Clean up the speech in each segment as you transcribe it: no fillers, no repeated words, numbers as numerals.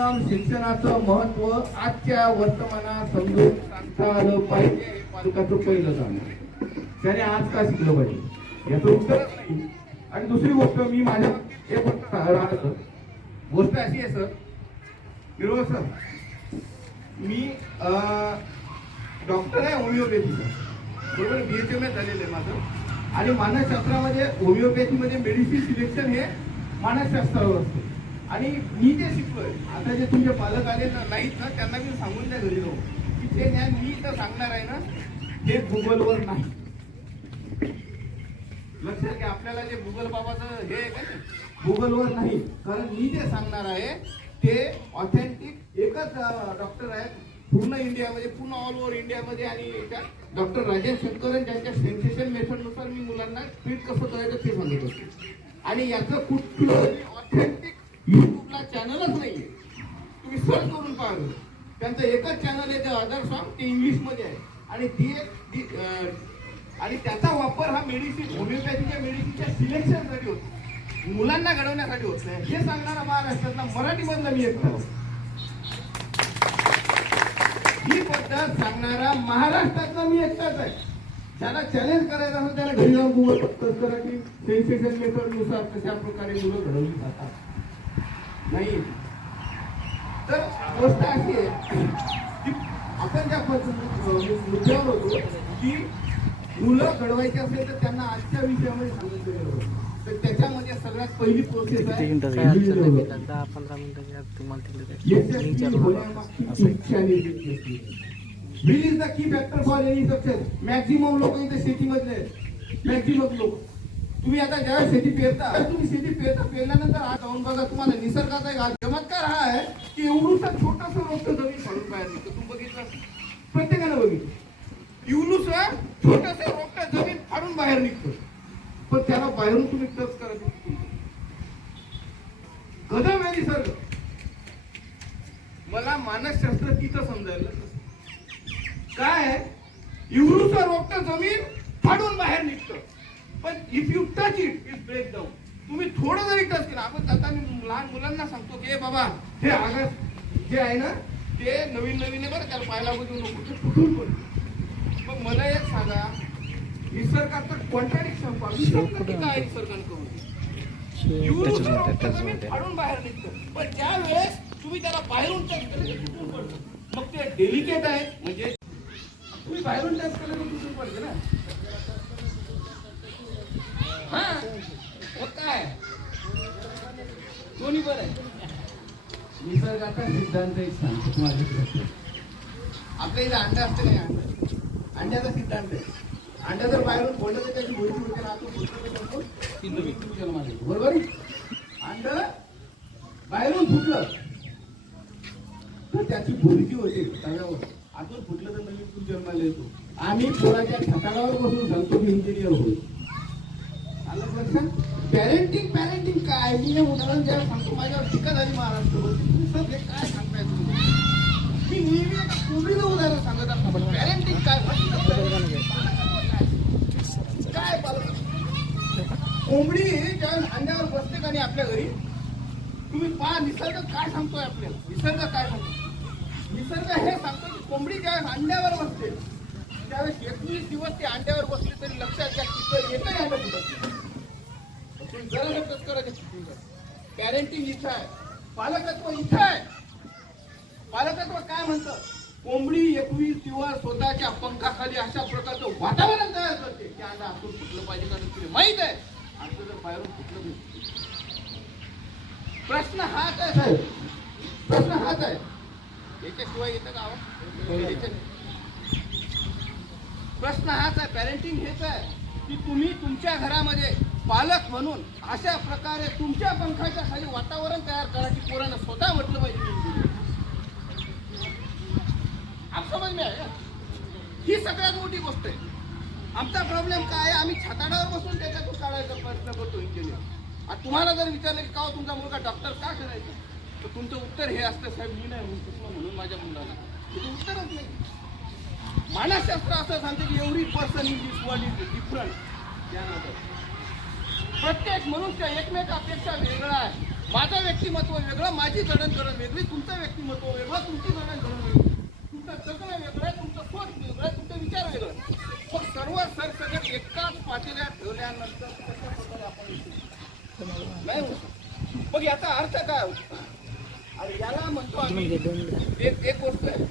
Madam शिक्षणाचं महत्व आजच्या वर्तमानात समजून सांगता आलं पाहिजे हे पालकाचं पहिलं काम आहे. त्याने आज का शिकलं पाहिजे याचं उत्तरच नाही. आणि दुसरी गोष्ट मी माझ्या एक गोष्ट अशी आहे सर विरोध सर, मी डॉक्टर आहे होमिओपॅथीचा, बरोबर, BHM झालेलं आहे माझं. आणि मानसशास्त्रामध्ये होमिओपॅथीमध्ये मेडिसिन सिलेक्शन हे मानसशास्त्रावर असते. आणि मी जे शिकलोय आता जे तुमचे पालक आले ना नाहीत ना त्यांना मी सांगून द्या घरी जाऊन की ते ज्ञान मी इथं सांगणार आहे ना ते गुगलवर नाही. लक्षात घ्या, आपल्याला जे गुगल बाबाचं हे आहे का गुगलवर नाही, कारण मी जे सांगणार आहे ते ऑथेंटिक एकच डॉक्टर आहेत पूर्ण इंडियामध्ये, पूर्ण ऑल ओव्हर इंडियामध्ये. आणि डॉक्टर राजेश शंकरन ज्यांच्या सेन्सेशन मेथडनुसार मी मुलांना ट्रीट कसं करायचं ते सांगत असतो. आणि याचं कुठलं ऑथेंटिक युट्यूबला चॅनलच नाहीये, तुम्ही सर्च करून पाहा. त्यांचं एकच चॅनल आहे ते अदर सॉन्ग, ते इंग्लिशमध्ये आहे. आणि त्याचा वापर हा मेडिसिन होमिओपॅथीच्या मेडिसिनच्या सिलेक्शनसाठी होतो, मुलांना घडवण्यासाठी होत नाही. हे सांगणारा महाराष्ट्रातला मराठीमधला मी एक ही पद्धत सांगणारा महाराष्ट्रातला मी एकटाच आहे. ज्याला चॅलेंज करायचं असेल त्याला घरी जाऊन गुगल सर्च करा की सेन्सेशन मेथड नुसार कशा प्रकारे मुलं घडवली जातात. नाही तर गोष्ट अशी आहे की आपण ज्या मुद्द्यावर होतो की मुलं घडवायची असेल तर त्यांना आजच्या विषयामध्ये सांगितलं गेलं होतं. तर त्याच्यामध्ये सगळ्यात पहिली प्रोसेस आहे Will is the key factor for any success. Maximum लोक इथे शेतीमधले आहेत, मॅक्झिमम लोक. तुम्ही आता ज्या शेती पेरता, तुम्ही शेती पेरल्यानंतर आज जाऊन बघा, तुम्हाला निसर्गाचा एक चमत्कार हा आहे की एवढूसा छोटासा रोपटं जमीन फाडून बाहेर निघतं. तुम्ही बघितलं, प्रत्येकानं बघितलं, एवढूसा छोटासा रोपटं जमीन फाडून बाहेर निघतं. पण त्याला बाहेरून तुम्ही टच करा, गदम आहे निसर्ग. मला मानसशास्त्र तिथं समजायला काय एवढूसा रोपटं जमीन फाडून बाहेर निघतं. पण if you touch it it break down. तुम्ही थोडं जरी टच केलं, आपण आता मी लहान मुलांना सांगतो की बाबा हे आकाश जे आहे ना ते नवीन नवीन आहे बरं, त्याला पाहायला बघू नको, ते फुटून पडतं. मग मला एक सांगा, निसर्गाचं कॉन्ट्रॅडिक्शन काय निसर्गानं फाडून बाहेर निघतं. पण ज्या वेळेस तुम्ही त्याला बाहेरून टच केलं फुटून पडतं. मग ते डेलिकेट आहे, म्हणजे तुम्ही बाहेरून टच केलं तर फुटून पडते ना. हा मग काय दोन्ही बरं आहे. निसर्गाचा सिद्धांत एक सांगतो तुम्हाला. आपल्या इथे अंडा असते नाही, अंड्याचा सिद्धांत आहे. अंडा जर बाहेरून फोडलं तर त्याची भुरकी होते ना, आपण बरोबर. अंड बाहेरून फुटलं तर त्याची भुरकी होते तव्यावर, आतून फुटलं तर नवीन तू जन्माला येतो. आम्ही पोराच्या छटाकावर बसून सांगतो की इंजिनियर होईल. आलं लक्षात? पॅरेंटिंग काय, मी हे उदाहरण ज्या सांगतो माझ्यावर टीका झाली महाराष्ट्र हे काय सांगताय तुम्ही. मी नेहमी एका कोंबडीचं उदाहरण सांगत असतो, पण पॅरेंटिंग काय काय कोंबडी ज्या अंड्यावर बसते आणि आपल्या घरी तुम्ही पहा निसर्ग काय सांगतोय आपल्याला. निसर्ग काय सांगतो, निसर्ग हे सांगतो की कोंबडी ज्यावेळेस अंड्यावर बसते त्यावेळेस 21 दिवस ते अंड्यावर बसले तरी लक्षात घ्या तिथं एकही अंड फुटत नाही. जरा लक्षात करायचं, पॅरेंटिंग इथं आहे, पालकत्व इथं आहे. पालकत्व काय म्हणतं, कोंबडी 21 दिवस स्वतःच्या पंखाखाली अशा प्रकारचं वातावरण तयार करते की अंडा आतून फुटलं पाहिजे, कारण तुला माहित आहे अंड जर बाहेरून फुटलं नाही. प्रश्न हाच आहे साहेब, प्रश्न हाच आहे. याच्याशिवाय येतं का आवाज? प्रश्न हाच आहे, पॅरेंटिंग हेच आहे की तुम्ही तुमच्या घरामध्ये पालक म्हणून अशा प्रकारे तुमच्या पंखाच्या खाली वातावरण तयार करा की पोरांना स्वतः म्हटलं पाहिजे. आप समज में आहे, ही सगळ्यात मोठी गोष्ट आहे. आमचा प्रॉब्लेम काय आहे, आम्ही छताडावर बसून त्याच्यातून काढायचा प्रयत्न करतो इंजिनियर. आणि तुम्हाला जर विचारलं की का तुमचा मुलगा डॉक्टर का करायचा, तर तुमचं उत्तर हे असतं, साहेब मी नाही म्हणून माझ्या मुलाला. तुझं उत्तरच नाही. मानसशास्त्र असं सांगते की every person in this world is different. त्यानंतर प्रत्येक मनुष्य एकमेकापेक्षा वेगळा आहे. माझं व्यक्तिमत्व वेगळं, माझी जडणघडण वेगळी, तुमचं आणि याला म्हणतो आम्ही एक गोष्ट आहे.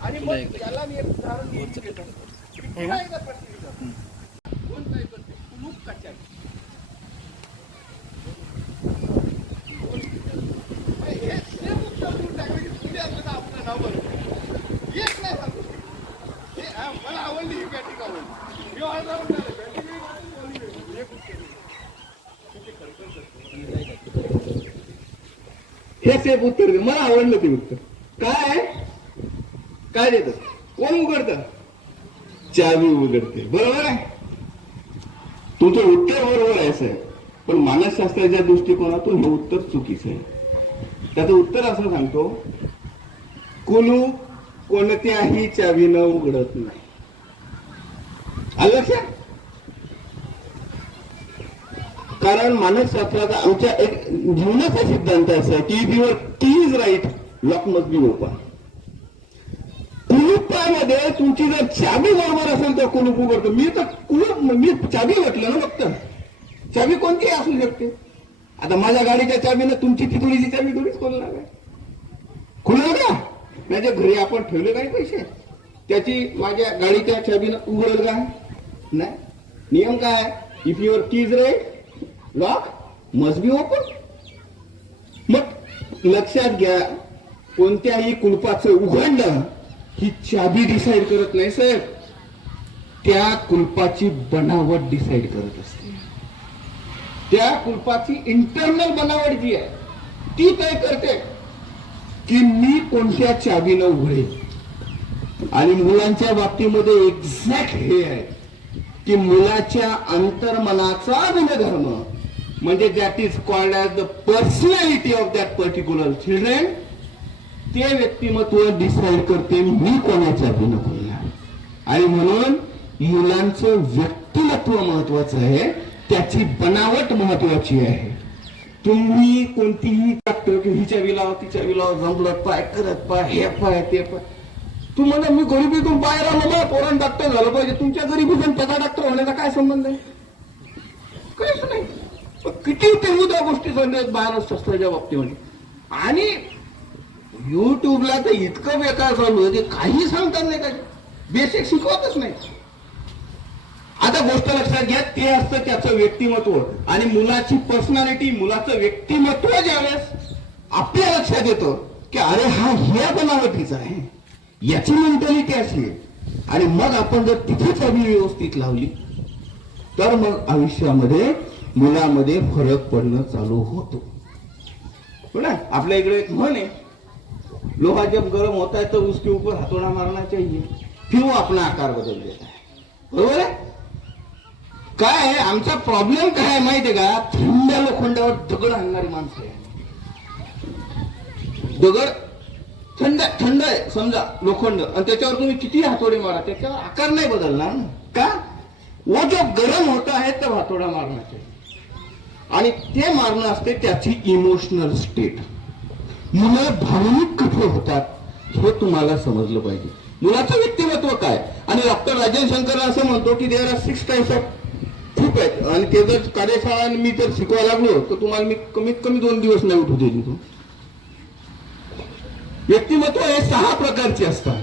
आणि मग याला मी एक उदाहरण देतो. पुन्हा एकदा प्रश्न विचारतो. कोण काय करते? कुलूप का चावी? हे सेम उत्तर देऊन टाकलं की तुम्ही असलं ना आपलं नाव बरोबर येत नाही सांगतो. मला आवडली ही बॅटिंग आवडली. मी ऑलराऊंडर आहे. हे सेफ उत्तर दे. मला आवडलं ते उत्तर. काय काय देत? कोण उघडतं? चावी उघडते. बरोबर आहे. तुमचं उत्तर बरोबर आहे साहेब, पण मानसशास्त्राच्या दृष्टिकोनातून हे उत्तर चुकीचं आहे. त्याचं उत्तर असं सांगतो, कुलूप कोणत्याही चावीनं उघडत नाही. आलं लक्षात? कारण मानसशास्त्राचा आमच्या एक जीवनाचा सिद्धांत असा आहे की if your key is right, lock must be open. कुलुपामध्ये तुमची जर चावी बरोबर असेल तर कुलूप उघडतो. मी चावी म्हटलं ना, फक्त चावी कोणतीही असू शकते. आता माझ्या गाडीच्या चावीनं तुमची तिथुलीची चावी थोडीच खोलणार आहे. खुललं का? माझ्या घरी आपण ठेवले काही पैसे, त्याची माझ्या गाडीच्या चावीनं उघडेल का? नाही. नियम काय? If your key is right, lock must be open. मग लक्षात घ्या, कोणत्याही कुलपाचं उघडणं ही चाबी डिसाईड करत नाही साहेब, त्या कुलपाची बनावट डिसाईड करत असते. त्या कुलपाची इंटरनल बनावट जी आहे ती तय करते की मी कोणत्या चाबीनं उघडेल. आणि मुलांच्या बाबतीमध्ये एक्झॅक्ट हे आहे की मुलाच्या अंतर्मनाचा गुणधर्म, म्हणजे that is called as the personality of that particular children, ते व्यक्तिमत्व डिसाईड करते मी कोणाच्या चाबीनं खोलणार. आणि म्हणून मुलांचं व्यक्तिमत्व महत्वाचं आहे, त्याची बनावट महत्वाची आहे. तुम्ही कोणतीही डॉक्टर की ही चावी लावा, ती चावी लावा, जमलं पाय, करत पाय, हे पाय, ते पाय. तू म्हणा मी गरिबीतून बाहेर आलो, मला पोरांना डॉक्टर झालं पाहिजे. तुमच्या गरिबीतून त्याचा डॉक्टर होण्याचा काय संबंध आहे? काहीच नाही. किती तेवढी त्या गोष्टी सांगतात मानसशास्त्राच्या बाबतीमध्ये. आणि युट्यूबला तर इतकं बेकार चालू आहे, काही सांगतात नाही, काय बेसिक शिकवतच नाही. आता गोष्ट लक्षात घ्या, ते असतं त्याचं व्यक्तिमत्व. आणि मुलाची पर्सनॅलिटी, मुलाचं व्यक्तिमत्व ज्यावेळेस आपल्या लक्षात येतं की अरे हा ह्या बनावटीचा आहे, याची मेंटॅलिटी अशी आहे, आणि मग आपण जर तिथे चावी व्यवस्थित लावली तर मग आयुष्यामध्ये मुलामध्ये फरक पडणं चालू होतो. ना आपल्या इकडे एक म्हण आहे, लोहा जब गरम होता है तो उसके ऊपर हथौड़ा मारना चाहिए, फिर वो अपना आकार बदल देता है. बरोबर आहे? काय आहे आमचा प्रॉब्लेम, काय आहे माहितीये का? थंड लोखंडावर दगड आणणारी माणसं आहे. दगड थंड थंड आहे समजा लोखंड, आणि त्याच्यावर तुम्ही किती हातोडे मारा, त्याच्यावर आकार नाही बदलणार ना. का? वो जो गरम होता है तब हातोडा मारना चाहिए. आणि ते मारणं असते त्याची इमोशनल स्टेट. मुलं भावनिक कठोर होतात हे तुम्हाला समजलं पाहिजे. मुलाचं व्यक्तिमत्व काय? आणि डॉक्टर राजेंद्र शंकर असं म्हणतो की देअर आर 6 टाइप्स ऑफ, खूप आहेत. आणि ते जर कार्यशाळा मी जर शिकवायला लागलो तर तुम्हाला मी कमीत कमी 2 दिवस नाही उठू देईन. तो व्यक्तिमत्व हे 6 प्रकारचे असतात.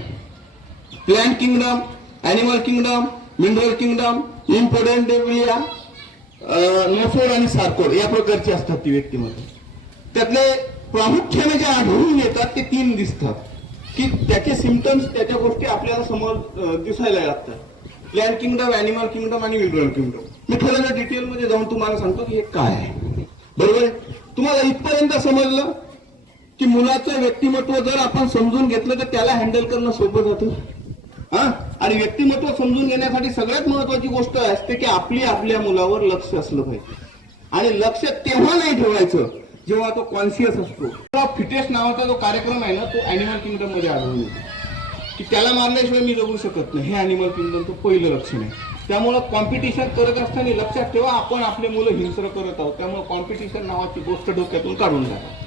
Plant kingdom, animal kingdom, mineral kingdom, important नोफोड आणि सार्कोड या प्रकारचे असतात ती व्यक्तिमत्व. त्यातले प्रामुख्याने जे आढळून येतात ते 3 दिसतात की त्याचे सिम्पटम्स, त्याच्या गोष्टी आपल्याला समोर दिसायला लागतात. प्लांट किंगडम, ॲनिमल किंगडम आणि मिनरल किंगडम. मी थोडं डिटेलमध्ये जाऊन तुम्हाला सांगतो की हे काय आहे. बरोबर? तुम्हाला इथपर्यंत समजलं की मुलाचं व्यक्तिमत्व जर आपण समजून घेतलं तर त्याला हँडल करणं सोपं जातं. आणि व्यक्तिमत्व समजून घेण्यासाठी सगळ्यात महत्वाची गोष्ट असते की आपल्या मुलावर लक्ष असलं पाहिजे. आणि लक्ष तेव्हा नाही ठेवायचं जेव्हा तो कॉन्शियस असतो. फिटेस्ट नावाचा जो कार्यक्रम आहे ना, तो ॲनिमल किंगडम मध्ये आढळून येतो की त्याला मारल्याशिवाय मी जगू शकत नाही. हे ॲनिमल किंगडमचं पहिलं लक्षण आहे. त्यामुळं कॉम्पिटिशन करत असताना लक्षात ठेवा आपण आपले मुलं हिंस्र करत आहोत. त्यामुळे कॉम्पिटिशन नावाची गोष्ट डोक्यातून काढून टाका.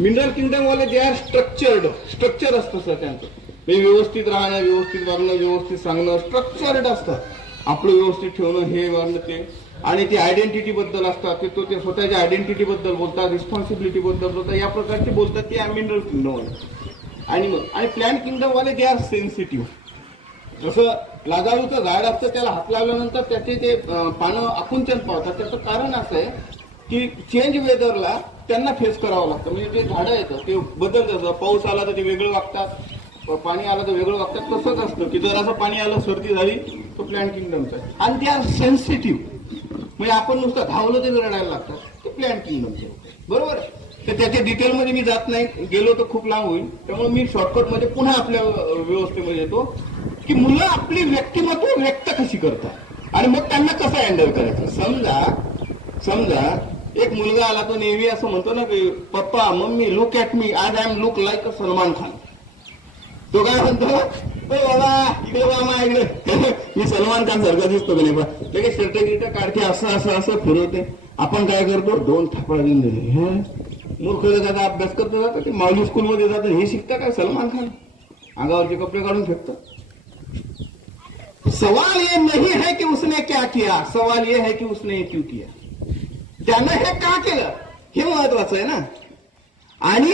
मिनरल किंगडम वाले दे आर स्ट्रक्चर असतं सर त्यांचं. व्यवस्थित राहणं, व्यवस्थित वागणं, व्यवस्थित सांगणं, स्ट्रक्चर्ड असतं. आपलं व्यवस्थित ठेवणं, हे वागणं ते. आणि ते आयडेंटिटी बद्दल असतात, ते स्वतःच्या आयडेंटिटी बद्दल बोलतात, रिस्पॉन्सिबिलिटी बद्दल बोलतात, या प्रकारचे बोलतात ते मिनरल किंगडम वाले. आणि प्लॅन किंगडम वाले दे आर सेन्सिटिव्ह. जसं लाजाळूचं झाड असतं, त्याला हात लावल्यानंतर त्याचे ते पानं आकुंचन पावतात. त्याचं कारण असं आहे की चेंज वेदरला त्यांना फेस करावं लागतं. म्हणजे जे झाडं येतं ते बदलतात, पाऊस आला तर ते वेगळं वागतात, पाणी आलं तर वेगळं वागतात. तसंच असतं की जर असं पाणी आलं, सर्दी झाली, तो प्लॅन किंगडमचा आहे. आणि ते आर सेन्सिटिव्ह. म्हणजे आपण नुसतं धावलं तरी रडायला लागतात, ते प्लॅन किंगडमचे. बरोबर. तर त्याच्या डिटेलमध्ये मी जात नाही, गेलो तर खूप लांब होईल. त्यामुळे मी शॉर्टकटमध्ये पुन्हा आपल्या व्यवस्थेमध्ये येतो की मुलं आपली व्यक्तिमत्व व्यक्त कशी करतात आणि मग त्यांना कसं हँडल करायचं. समजा एक मुलगा आला, तो नेहमी असं म्हणतो ना की papa mummy look at me, आज I am look like a Salman Khan. तो काय म्हणतो, बाबा इकडे बाबा इकडे मी सलमान खान सारखा दिसतो का नाही बा. लगेच शर्ट गिर्ट काढते, असं असं असं फिरवते. आपण काय करतो, 2 थापा देऊन दिले. मूर्ख त्याचा अभ्यास करतो जातं, ते माऊली स्कूलमध्ये जातं, हे शिकता काय सलमान खान, अंगावरचे कपडे काढून फेकतं. सवाल ये नहीं है कि उसने क्या किया, सवाल ये है कि उसने क्यों किया. त्यानं हे का केलं हे महत्वाचं आहे ना. आणि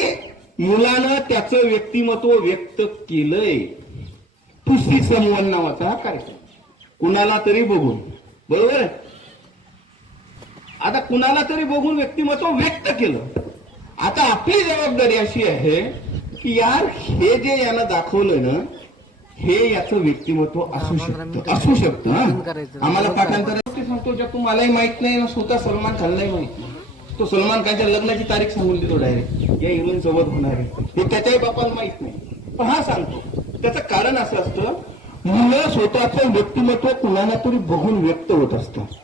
मुलानं त्याचं व्यक्तिमत्व व्यक्त केलंय. टू समवन नावाचा हा कार्यक्रम, कुणाला तरी बघून. बरोबर आहे. आता कुणाला तरी बघून व्यक्तिमत्व व्यक्त केलं. आता आपली जबाबदारी अशी आहे की यार हे जे यानं दाखवलं ना, हे याचं व्यक्तिमत्व असू शकतं. आम्हाला पाठांतर सांगतो, ज्या तुम्हालाही माहित नाही ना, स्वतः सलमान खानलाही माहित नाही. तो सलमान खानच्या लग्नाची तारीख सांगून देतो डायरेक्ट, या हिरोईन सोबत होणार आहे, हे त्याच्याही बापाला माहित नाही. पण हा सांगतो. त्याचं कारण असं असतं, मुलं स्वतःचं व्यक्तिमत्व कुणाला तरी बघून व्यक्त होत असतात,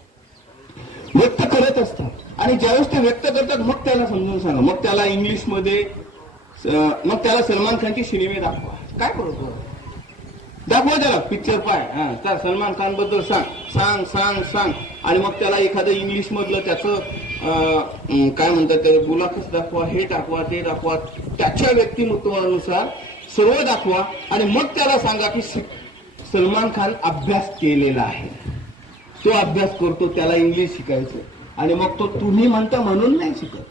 व्यक्त करत असतात. आणि ज्यावेळेस ते व्यक्त करतात मग त्याला समजून सांगा, मग त्याला इंग्लिशमध्ये, मग त्याला सलमान खानचे सिनेमे दाखवा. काय करतो, दाखवा त्याला पिक्चर पाय, त्या सलमान खान बद्दल सांग सांग सांग. आणि मग त्याला एखादं इंग्लिश मधलं त्याचं काय म्हणतात ते बुलाखस दाखवा, हे दाखवा, ते दाखवा, त्याच्या व्यक्तिमत्वानुसार सर्व दाखवा. आणि मग त्याला सांगा की सलमान खान अभ्यास केलेला आहे, तो अभ्यास करतो, त्याला इंग्लिश शिकायचं. आणि मग तो तुम्ही म्हणता म्हणून नाही शिकत,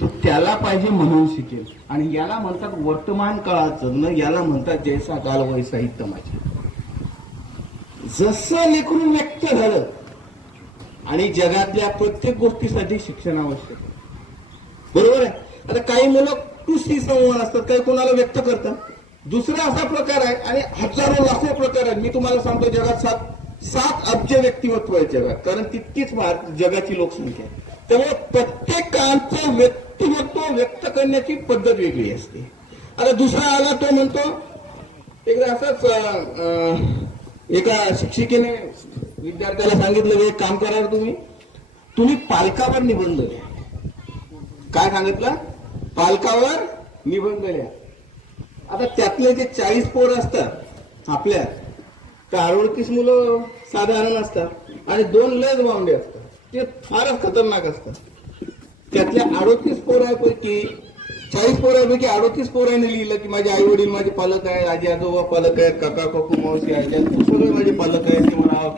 तो त्याला पाहिजे म्हणून शिकेल. आणि याला म्हणतात वर्तमान काळात जगणं, याला म्हणतात जैसा काल वैसाही तमाशा. जसं लेकरून व्यक्त झालं. आणि जगातल्या प्रत्येक गोष्टीसाठी शिक्षण आवश्यक आहे. बरोबर आहे. आता काही मुलं कुस्ती संवाद असतात, काही कोणाला व्यक्त करतात. दुसरा असा प्रकार आहे, आणि हजारो लाखो प्रकार आहेत. मी तुम्हाला सांगतो, जगात 7 अब्ज व्यक्तिमत्व आहे जगात, कारण तितकीच जगाची लोकसंख्या आहे. त्यामुळे प्रत्येकाचं व्यक्तिमत्व व्यक्त करण्याची पद्धत वेगळी असते. आता दुसरा आला, तो म्हणतो, एकदा असंच एका शिक्षिकेने विद्यार्थ्याला सांगितलं, एक काम करा, तुम्ही पालकावर निबंध लिहा. काय सांगितलं, पालकावर निबंध लिहा. आता त्यातले जे 40 पोरं असतात आपल्या, तर 38 मुलं साधारण असतात आणि 2 लयच बावंडे असतात, ते फारच खतरनाक असतात. त्यातल्या 38 पोरांपैकी 40 पोरांपैकी 38 पोरांनी लिहिलं की माझे आई वडील माझे पालक आहेत, आजी आजोबा पालक आहेत, काका काकू मावशी आजी सगळे माझे पालक आहेत, ते मला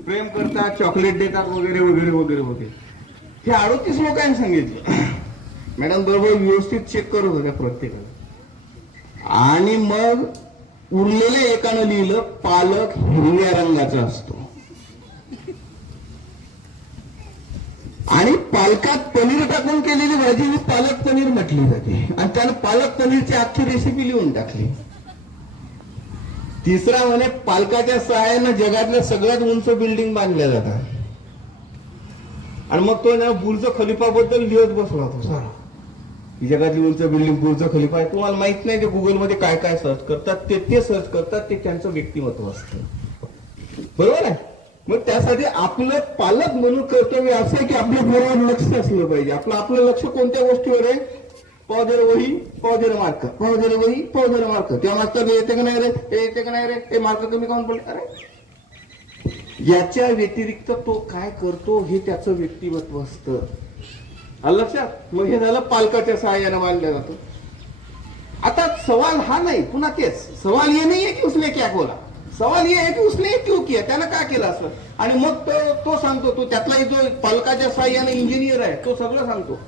प्रेम करतात, चॉकलेट देतात, वगैरे वगैरे वगैरे वगैरे. हे 38 लोकांनी सांगितलं. मॅडम बरोबर व्यवस्थित चेक करत होत्या प्रत्येकाला. आणि मग उरलेल्या एकानं लिहिलं, पालक हिरव्या रंगाचा असतो. आणि पालकात पनीर टाकून केलेली भाजी ही पालक पनीर म्हटली जाते. आणि त्यानं पालक पनीरची अख्खी रेसिपी लिहून टाकली. तिसरा म्हणे, पालकाच्या सहाय्यानं जगातल्या सगळ्यात उंच बिल्डिंग बांधल्या जातात. आणि मग तो ना बुर्ज खलिफा बद्दल लिहत बसला होता सारा. जगातली उंच बिल्डिंग बुर्ज खलिफा आहे. तुम्हाला माहित नाही, ते गुगलमध्ये काय काय सर्च करतात, ते सर्च करतात, ते त्यांचं व्यक्तिमत्व असतं. बरोबर आहे. मग त्यासाठी आपलं पालक म्हणून कर्तव्य असं आहे की आपल्या बरोबर लक्ष असलं पाहिजे. आपलं लक्ष कोणत्या गोष्टीवर आहे, पावदर वही पावदर मार्क, पावदर वही पावदर मार्क. तेव्हा मास्तर येते का नाही रे, हे येते का नाही रे, हे मार्क कमी काऊन पडले. अरे याच्या व्यतिरिक्त तो काय करतो हे त्याचं व्यक्तिमत्व असतं. लक्षात. मग हे झालं पालकाच्या सहाय्यानं मानलं जातं. आता सवाल हा नाही, पुन्हा तेच सवाल हे नाहीये की उसने क्या बोला, सवाल ये है की उसने क्यों किया, त्यानं का केलं असं. आणि मग तो सांगतो, तो त्यातला जो पालकाच्या साह्याने इंजिनियर आहे तो सगळं सांगतो.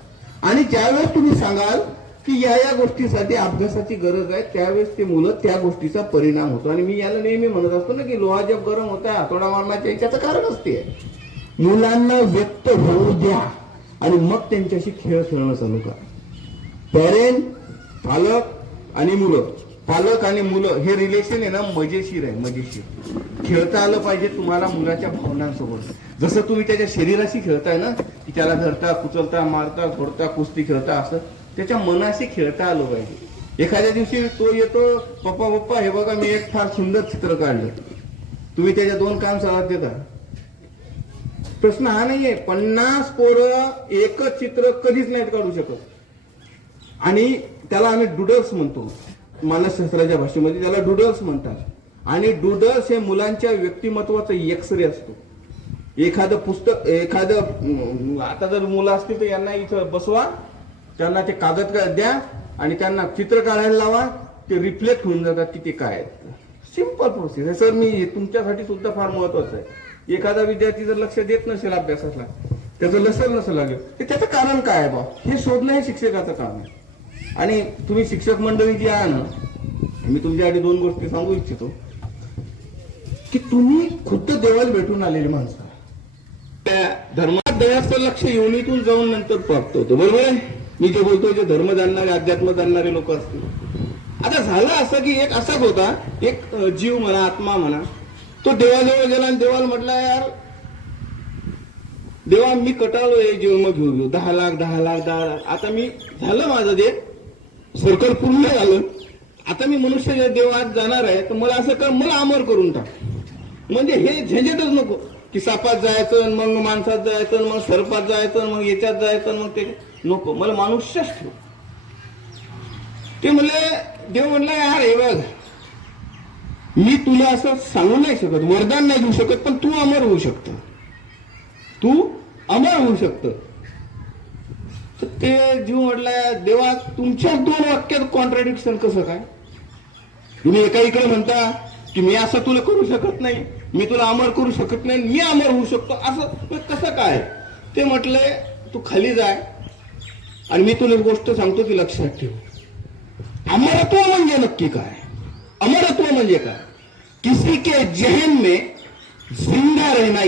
आणि ज्यावेळेस तुम्ही सांगाल की या गोष्टीसाठी अभ्यासाची गरज आहे, त्यावेळेस ते मुलं त्या गोष्टीचा परिणाम होतो. आणि मी याला नेहमी म्हणत असतो ना की लोहा जब गरम होता हातोडा मारण्याच्या त्याचं कारण असते, मुलांना व्यक्त होऊ द्या आणि मग त्यांच्याशी खेळ खेळणं चालू करा. पॅरेंट, पालक आणि मुलं हे रिलेशन आहे ना मजेशीर आहे, मजेशीर. खेळता आलं पाहिजे तुम्हाला मुलाच्या भावनांसोबत. जसं तुम्ही त्याच्या शरीराशी खेळताय ना, की त्याला धरता, कुचलता, मारता, घोडता, कुस्ती खेळता, असं त्याच्या मनाशी खेळता आलं पाहिजे. एखाद्या दिवशी तो येतो, पप्पा हे बघा मी एक फार सुंदर चित्र काढलं, तुम्ही त्याच्या 2 काम साथ देता. प्रश्न हा नाहीये, 50 पोरं एकच चित्र कधीच नाहीत काढू शकत. आणि त्याला आम्ही डुडल्स म्हणतो, मानसशास्त्राच्या भाषेमध्ये त्याला डुडल्स म्हणतात. आणि डुडल्स हे मुलांच्या व्यक्तिमत्वाचा एक्सरे असतो. एखादं पुस्तक, आता जर मुलं असतील तर यांना इथं बसवा, त्यांना ते कागद द्या आणि त्यांना चित्र काढायला लावा, ते रिफ्लेक्ट होऊन जातात की ते काय आहेत. सिंपल प्रोसेस आहे सर. मी तुमच्यासाठी सुद्धा फार महत्वाचं आहे. एखादा विद्यार्थी जर लक्ष देत नसेल अभ्यासाला, त्याचं नसेल लागेल, तर त्याचं कारण काय आहे बा हे शोधणं हे शिक्षकाचं काम आहे. आणि तुम्ही शिक्षक मंडळी जी आहे ना, मी तुमच्यासाठी 2 गोष्टी सांगू इच्छितो की तुम्ही खुद्द देवाला भेटून आलेली माणसं. त्या धर्मात दयाचं लक्ष योनीतून जाऊन नंतर प्राप्त होतं. बरोबर आहे मी जे बोलतोय, जे धर्म जाणणारे, अध्यात्म जाणणारे लोक असतील. आता झालं असं की एक असाच होता, एक जीव म्हणा, आत्मा म्हणा, तो देवाजवळ गेला आणि देवाला म्हटला, यार देवा मी कटाळलोय जन्म घेऊ 10 लाख, आता मी झालं माझं ते सर्कल पूर्ण झालं, आता मी मनुष्य देवात जाणार आहे, तर मला असं कर, मला अमर करून टाक. म्हणजे हे झंझटच नको की सापात जायचं, मग माणसात जायचं, मग सर्पात जायचं, मग याच्यात जायचं, मग ते नको, मला मनुष्यच ठेव. ते म्हणले, देव म्हणला, यार हे बघ, मी तुला असं सांगू नाही शकत, वरदान नाही देऊ शकत, पण तू अमर होऊ शकत, तू अमर होऊ शकत. तर ते जीव म्हटला, देवा तुमच्या 2 वाक्यात कॉन्ट्राडिक्शन कसं काय? तुम्ही एका इकडे म्हणता की मी असं तुला करू शकत नाही, मी तुला अमर करू शकत नाही, मी अमर होऊ शकतो, असं कसं काय? ते म्हटले, तू खाली जाय आणि मी तुला गोष्ट सांगतो की लक्षात ठेव. अमरत्व म्हणजे नक्की काय? अमरत्व म्हणजे काय? किसी के जहन में जिंदा रहना.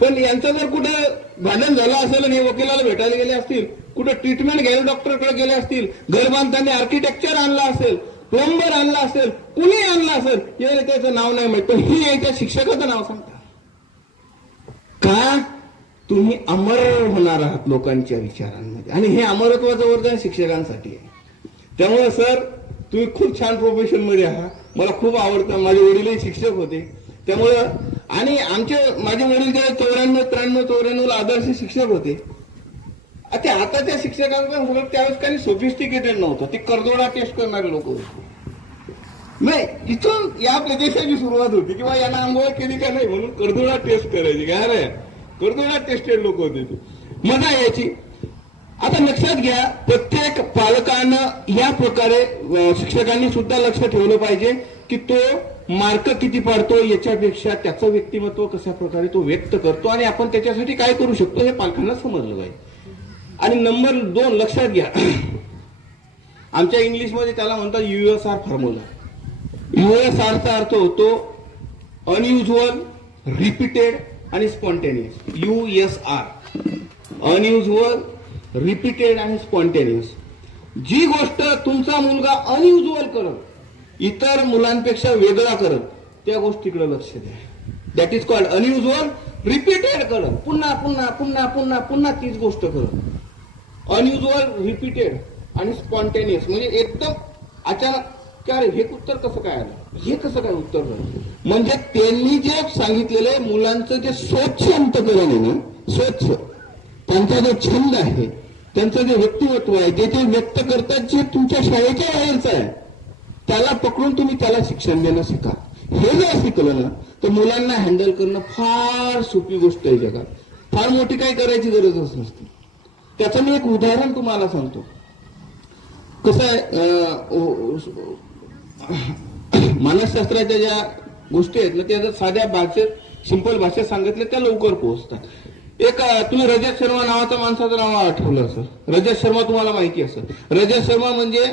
पण यांचं जर कुठे भांडण झालं असेल आणि वकिलाला भेटायला गेले असतील, कुठे ट्रीटमेंट घ्यायला डॉक्टरकडे गेले असतील, घर बांधताना आर्किटेक्चर आणला असेल, प्लंबर आणला असेल, कुणी आणला असेल, याला त्याचं नाव नाही माहित, पण ही त्या शिक्षकाचं नाव सांगता का? तुम्ही अमर होणार आहात लोकांच्या विचारांमध्ये. आणि हे अमरत्वाचं वरदान शिक्षकांसाठी आहे. त्यामुळे सर तुम्ही खूप छान प्रोफेशन मध्ये आहात, मला खूप आवडतं. माझे वडीलही शिक्षक होते, त्यामुळं आणि माझे वडील जे 94 ला आदर्श शिक्षक होते. ते आताच्या शिक्षकांना त्यावेळेस काही सोफिस्टिकेटेड नव्हतं, ते करदोडा टेस्ट करणारे लोक होते. नाही, इथून या प्रदेशाची सुरुवात होती किंवा यांना आंघोळ केली का नाही म्हणून करदोडा टेस्ट करायची. काय रे, करदोडा टेस्टेड लोक होते ते, मजा यायची. आता लक्षात घ्या, प्रत्येक पालकानं या प्रकारे शिक्षकांनी सुद्धा लक्ष ठेवलं पाहिजे की तो मार्क किती पाडतो याच्यापेक्षा त्याचं व्यक्तिमत्व कशा प्रकारे तो व्यक्त करतो आणि आपण त्याच्यासाठी काय करू शकतो हे पालकांना समजलं पाहिजे. आणि नंबर 2 लक्षात घ्या, आमच्या इंग्लिशमध्ये त्याला म्हणतात USR फॉर्म्युला. USRचा अर्थ होतो अनयुज्युअल, रिपीटेड आणि स्पॉन्टेनियस. USR अनयुज्युअल, रिपीटेड आणि स्पॉन्टेनियस. जी गोष्ट तुमचा मुलगा अनयुज्युअल करत, इतर मुलांपेक्षा वेगळा करत, त्या गोष्टीकडे लक्ष द्या. That is called unusual. Repeated करत, पुन्हा पुन्हा पुन्हा पुन्हा पुन्हा तीच गोष्ट करत. अनयुज्युअल, रिपीटेड आणि स्पॉन्टेनियस म्हणजे एकदम अचानक, काय हे उत्तर कसं काय आलं, हे कसं काय उत्तर झालं. म्हणजे त्यांनी जे सांगितलेलं मुलांचं जे स्वच्छ अंतकरण आहे ना, स्वच्छ, त्यांचा जो छंद आहे, त्यांचं जे व्यक्तिमत्व आहे, जे ते व्यक्त करतात, जे तुमच्या शाळेच्या बाहेरचं आहे, त्याला पकडून तुम्ही त्याला शिक्षण देणं शिका. हे जर शिकलं ना तर मुलांना हँडल करणं फार सोपी गोष्ट आहे. जगात फार मोठी काही करायची गरजच नसते. त्याचं मी एक उदाहरण तुम्हाला सांगतो. कसं आहे, मानसशास्त्राच्या ज्या गोष्टी आहेत ना त्या जर साध्या भाषेत सिंपल भाषेत सांगितल्या त्या लवकर पोहोचतात. एक तुम्ही रजत शर्मा नावाचं माणसाचं नाव आठवलं असेल. रजत शर्मा तुम्हाला माहिती असेल. रजत शर्मा म्हणजे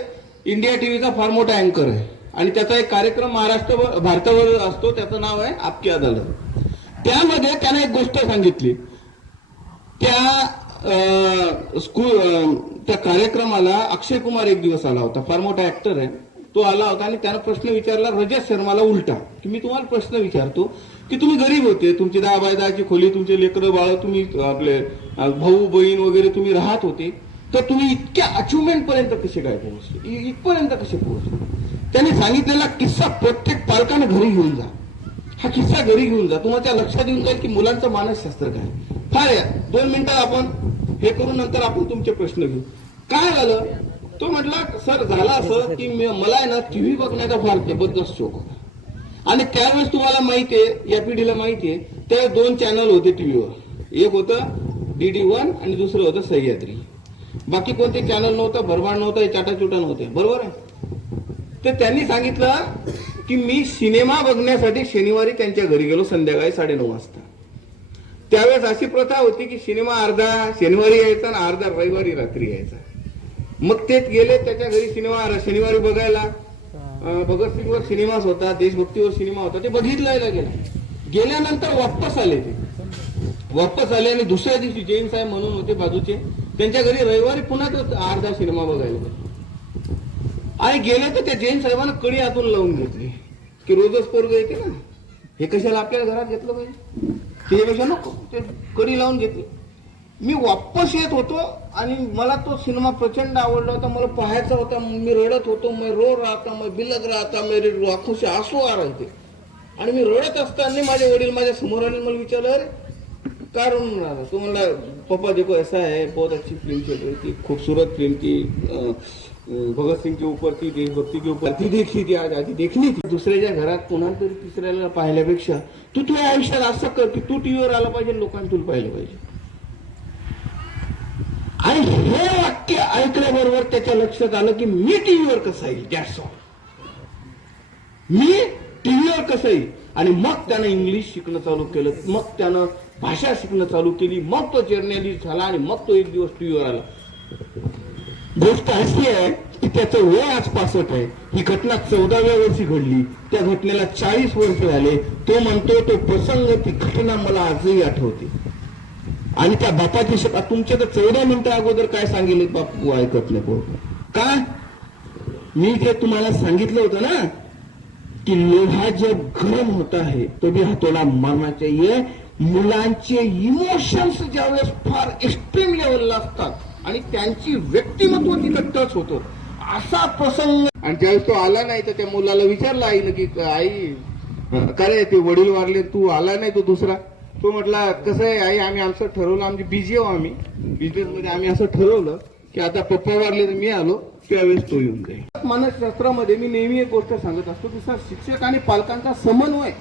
इंडिया टीव्हीचा फार मोठा अँकर आहे आणि त्याचा एक कार्यक्रम भारतावर असतो, त्याचं नाव आहे आपकी अदालत. त्यामध्ये त्याने एक गोष्ट सांगितली. त्या कार्यक्रमाला अक्षय कुमार एक दिवस आला होता, फार मोठा ऍक्टर आहे तो. आला होता आणि त्यानं प्रश्न विचारला रजत शर्माला उलटा, की मी तुम्हाला प्रश्न विचारतो की तुम्ही गरीब होते, तुमची 10 बाय 10ची खोली, तुमचे लेकरं बाळ, तुम्ही आपले भाऊ बहीण वगैरे तुम्ही राहत होते, तर तुम्ही इतक्या अचिव्हमेंट पर्यंत कसे काय पोहोचले, इथपर्यंत कसे पोहोचले. त्यांनी सांगितलेला किस्सा प्रत्येक पालकानं घरी घेऊन जा. हा किस्सा घरी घेऊन जा, तुम्हाला लक्षात येऊन जाईल की मुलांचं मानसशास्त्र काय. फार 2 मिनिटात आपण हे करून नंतर आपण तुमचे प्रश्न घेऊ. काय झालं, तो म्हटला सर झालं असं की मला आहे ना टीव्ही बघण्याचा फार जबरदस्त शौक होता आणि त्यावेळेस तुम्हाला माहितीये, या पिढीला माहितीये, त्या 2 चॅनल होते टीव्हीवर. एक होतं DD1 आणि दुसरं होतं सह्याद्री. बाकी कोणते चॅनल नव्हतं, भरभाड नव्हतं, चाटाचुटा नव्हते, बरोबर आहे. तर त्यांनी सांगितलं की मी सिनेमा बघण्यासाठी शनिवारी त्यांच्या घरी गेलो संध्याकाळी 9:30 वाजता. त्यावेळेस अशी प्रथा होती की सिनेमा अर्धा शनिवारी यायचा आणि अर्धा रविवारी रात्री यायचा. मग तेच गेले त्याच्या घरी सिनेमा शनिवारी बघायला. भगतसिंगवर सिनेमाच होता, देशभक्तीवर सिनेमा होता, ते बघितलायला गेला. गेल्यानंतर वापस आले आणि दुसऱ्या दिवशी जैन साहेब म्हणून होते बाजूचे, त्यांच्या घरी रविवारी पुन्हा तो अर्धा सिनेमा बघायला गेला. आणि गेले तर त्या जैन साहेबांना कडी आतून लावून घेतली की रोजच पोरग येते ना, हे कशाला आपल्या घरात घेतलं पाहिजे, त्याच्यापेक्षा नको, ते कडी लावून घेतली. मी वापस येत होतो आणि मला तो सिनेमा प्रचंड आवडला होता, मला पाहायचा होता. मी रडत होतो, मैं रो रहा था, मैं बिलग रहा था, मेरे आंखों से आंसू आ रहे थे. आणि मी रडत असताना माझे वडील माझ्या समोर आले, मला विचारलं अरे का रोऊन रहा. तो म्हणला पप्पा देखो ऐसा है, बहुत अच्छी फिल्म चल रही थी, खूबसूरत फिल्म थी, भगत सिंग के ऊपर थी, देशभक्ती के ऊपर थी, देखी थी, आज आधी देखली थी. दुसऱ्याच्या घरात कोणाला तरी तिसऱ्याला पाहिल्यापेक्षा तू तुझ्या आयुष्यात असं कर की तू टीव्हीवर आला पाहिजे, लोकांनी तुला पाहिलं पाहिजे. आणि हे वाक्य ऐकल्याबरोबर त्याच्या लक्षात आलं की मी टीव्हीवर कसं येईल, दॅट्स ऑल. मी टीव्हीवर कसं येईल. आणि मग त्यानं इंग्लिश शिकणं चालू केलं, मग त्यानं भाषा शिकणं चालू केली, मग तो जर्नलिस्ट झाला आणि मग तो एक दिवस टीव्हीवर आला. गोष्ट अशी आहे की त्याचं वय आज 65 आहे. ही घटना 14व्या वर्षी घडली, त्या घटनेला 40 वर्ष झाले. तो म्हणतो तो प्रसंग, ती घटना मला आजही आठवते. आणि त्या बापाची शपथ, तुमच्या तर 14 मिनिटं अगोदर काय सांगितलं बापू ऐकत नाही पोरं. का मी जे तुम्हाला सांगितलं होतं ना की लोहा जब गरम होता है तो भी हातोला मारना चाहिए. मुलांचे इमोशन्स ज्यावेळेस फार एक्स्ट्रीम लेवलला असतात आणि त्यांची व्यक्तिमत्व तिथं टच होतं, असा प्रसंग. आणि ज्यावेळेस तो आला नाही तर त्या मुलाला विचारलं आईनं की आई का रे ते वडील वारले, तू आला नाही तो दुसरा. तो म्हटला कसं आहे आई, आम्ही आमचं ठरवलं, आमची बिझी आहो आम्ही बिझनेसमध्ये, आम्ही असं ठरवलं की आता पप्पा वारले तर मी आलो त्यावेळेस तो येऊन जाईल. मानसशास्त्रामध्ये मी नेहमी एक गोष्ट सांगत असतो की सर शिक्षक आणि पालकांचा समन्वय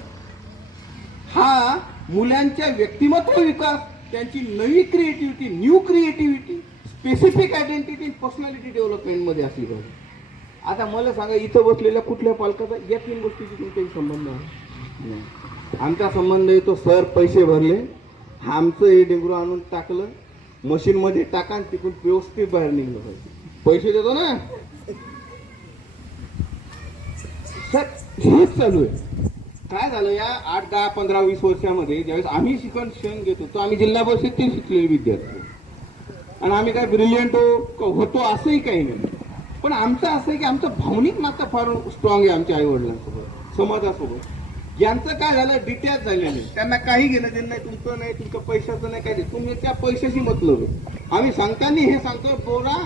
हा मुलांच्या व्यक्तिमत्व विकास, त्यांची नवी creativity, new creativity, specific identity, personality development मध्ये असली पाहिजे. आता मला सांगा इथं बसलेल्या कुठल्या पालकाचा या 3 गोष्टीशी तुमचाही संबंध आहे? आमचा संबंध आहे तो सर पैसे भरले, आमचं हे डेंगरू आणून टाकलं, मशीन मध्ये टाका, तिकडून व्यवस्थित बाहेर निघलं पाहिजे. पैसे देतो ना सर, हेच चालू आहे. काय झालं या 8, 10, 15, 20 वर्षामध्ये ज्यावेळेस आम्ही शिक्षण घेत होतो, आम्ही जिल्हा परिषदेतील शिकलेले विद्यार्थी आणि आम्ही काय ब्रिलियंट होतो असंही काही नाही. पण आमचं असं आहे की आमचं भावनिक नातं फार स्ट्रॉंग आहे आमच्या आई वडिलांसोबत, समाजासोबत. यांचं काय झालं, डिटॅच झालेलं आहे. त्यांना काही घेणं देणं नाही, तुमचं नाही, तुमच्या पैशाचं नाही, काय तुम्ही त्या पैशाशी मतलब आहे. आम्ही सांगताना हे सांगतो पोरा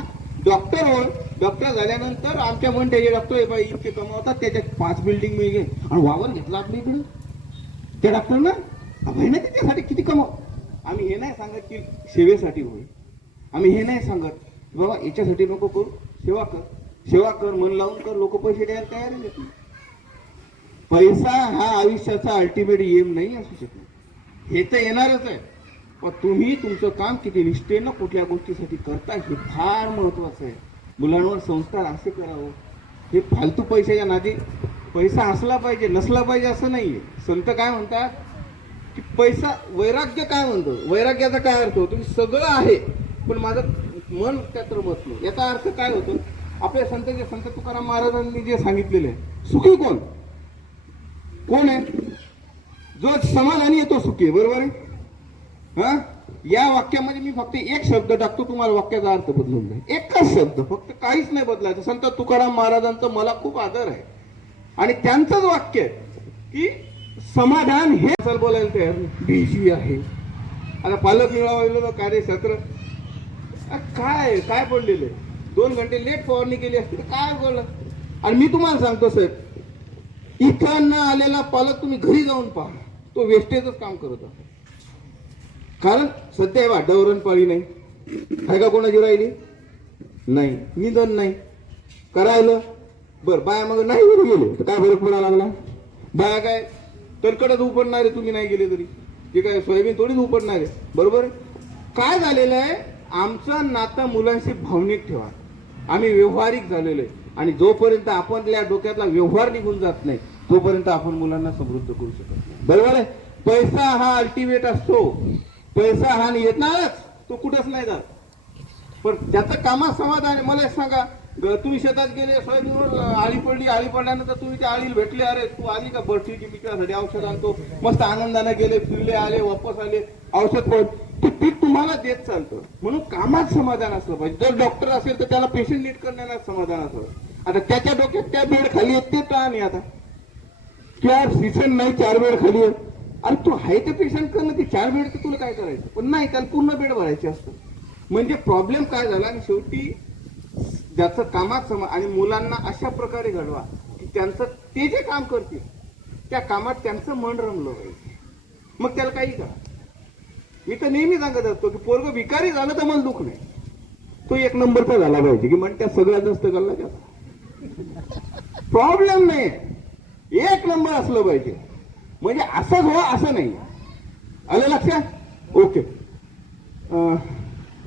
डॉक्टर होय, डॉक्टर झाल्यानंतर आमच्या म्हणते हे डॉक्टर आहे बाई इतके कमावतात, त्याच्यात 5 बिल्डिंग मिळगे आणि वावर घेतला आपल्या इकडं त्या डॉक्टरना महिना त्याच्यासाठी किती कमाव. आम्ही हे नाही सांगत की सेवेसाठी होय, आम्ही हे नाही सांगत बाबा याच्यासाठी नको करू, सेवा कर, सेवा कर, मन लावून कर, लोक पैसे द्यायला तयार आहेत. पैसा हा आयुष्याचा अल्टिमेट एम नाही असू शकत, हे तर येणारच आहे. पण तुम्ही तुमचं काम किती निष्ठेनं कुठल्या गोष्टीसाठी करता हे फार महत्वाचं आहे. मुलांवर संस्कार असे करावं, हे फालतू पैशाच्या नादी पैसा असला पाहिजे नसला पाहिजे असं नाहीये. संत काय म्हणतात की पैसा, वैराग्य काय म्हणतो, वैराग्याचा काय अर्थ होतो की सगळं आहे पण माझं मन त्यात रमत नाही. याचा अर्थ काय होतो, आपल्या संत तुकाराम महाराजांनी जे सांगितलेले आहे, सुखी कोण कोण आहे, जो समाधानी आहे तो सुखी आहे. बरोबर आहे. हा, या वाक्यामध्ये मी फक्त एक शब्द टाकतो, तुम्हाला वाक्याचा अर्थ बदलून जाईल. एकच शब्द, फक्त काहीच नाही बदलायचं. संत तुकाराम महाराजांचा मला खूप आदर आहे आणि त्यांचंच वाक्य आहे की समाधान हे असेल. बोलायला तयार बिझी आहे. आता पालक मिळावलेलं कार्यक्षेत्र काय काय पडलेलं आहे, 2 घंटे लेट फवारणी केली असती तर काय बोललं. आणि मी तुम्हाला सांगतो साहेब, इथं न आलेला पालक तुम्ही घरी जाऊन पहा, तो वेस्टेजच काम करत असतो. कारण सध्या वाढवरण पाळी नाही आहे का, कोणाची राहिली नाही, निधन नाही करायला. बरं, बाया मग नाही घरी गेले तर काय फरक पडायला लागला. बाया काय तरकडच उपडणारे, तुम्ही नाही गेले तरी ते काय सोयाबीन थोडीच उपडणारे. बरोबर. काय झालेलं आहे, आमचं नातं मुलांशी भावनिक ठेवा. आम्ही व्यवहारिक झालेलो आहे आणि जोपर्यंत आपल्या डोक्यातला व्यवहार निघून जात नाही तोपर्यंत आपण मुलांना समृद्ध करू शकत नाही. बरोबर आहे. पैसा हा अल्टिमेट असतो, पैसा हा येणारच, तो कुठंच नाही जात. पण ज्याचं कामात समाधान आहे. मला एक सांगा, तुम्ही शेतात गेले, सोयाबीनवर आळी पडली, आळी पडल्यानंतर तुम्ही त्या आळीला भेटले, अरे तू आली का, बरं ठीक आहे, मी त्यासाठी औषध आणतो. मस्त आनंदाने गेले, फिरले, आले, वापस आले, औषध पड, ते पीक तुम्हाला देत चालतं. म्हणून कामात समाधान असलं पाहिजे. जर डॉक्टर असेल तर त्याला पेशंट नीट करण्याला समाधान असलं. आता त्याच्या डोक्यात त्या बेड खाली आहेत ते का नाही, आता त्या सीझन नाही 4 बेड खाली आहेत. अरे तू आहे ते पेशंट कर ना, ते 4 बेड तर तुला काय करायचं, पण नाही, त्याला पूर्ण बेड भरायचे असतं. म्हणजे प्रॉब्लेम काय झाला, आणि शेवटी ज्याचं कामात आणि मुलांना अशा प्रकारे घडवा की त्यांचं ते जे काम करतील त्या कामात त्यांचं मन रमलं पाहिजे. मग त्याला काही करा. मी तर नेहमी सांगत असतो की पोरग भिकारी झालं तर मन दुःख नाही, तो 1 नंबरचा झाला पाहिजे की मन त्या सगळ्यात जास्त गल्ला त्याचा प्रॉब्लेम नाही, 1 नंबर असलं पाहिजे. म्हणजे असंच हो असं नाही. आलं लक्षात. ओके.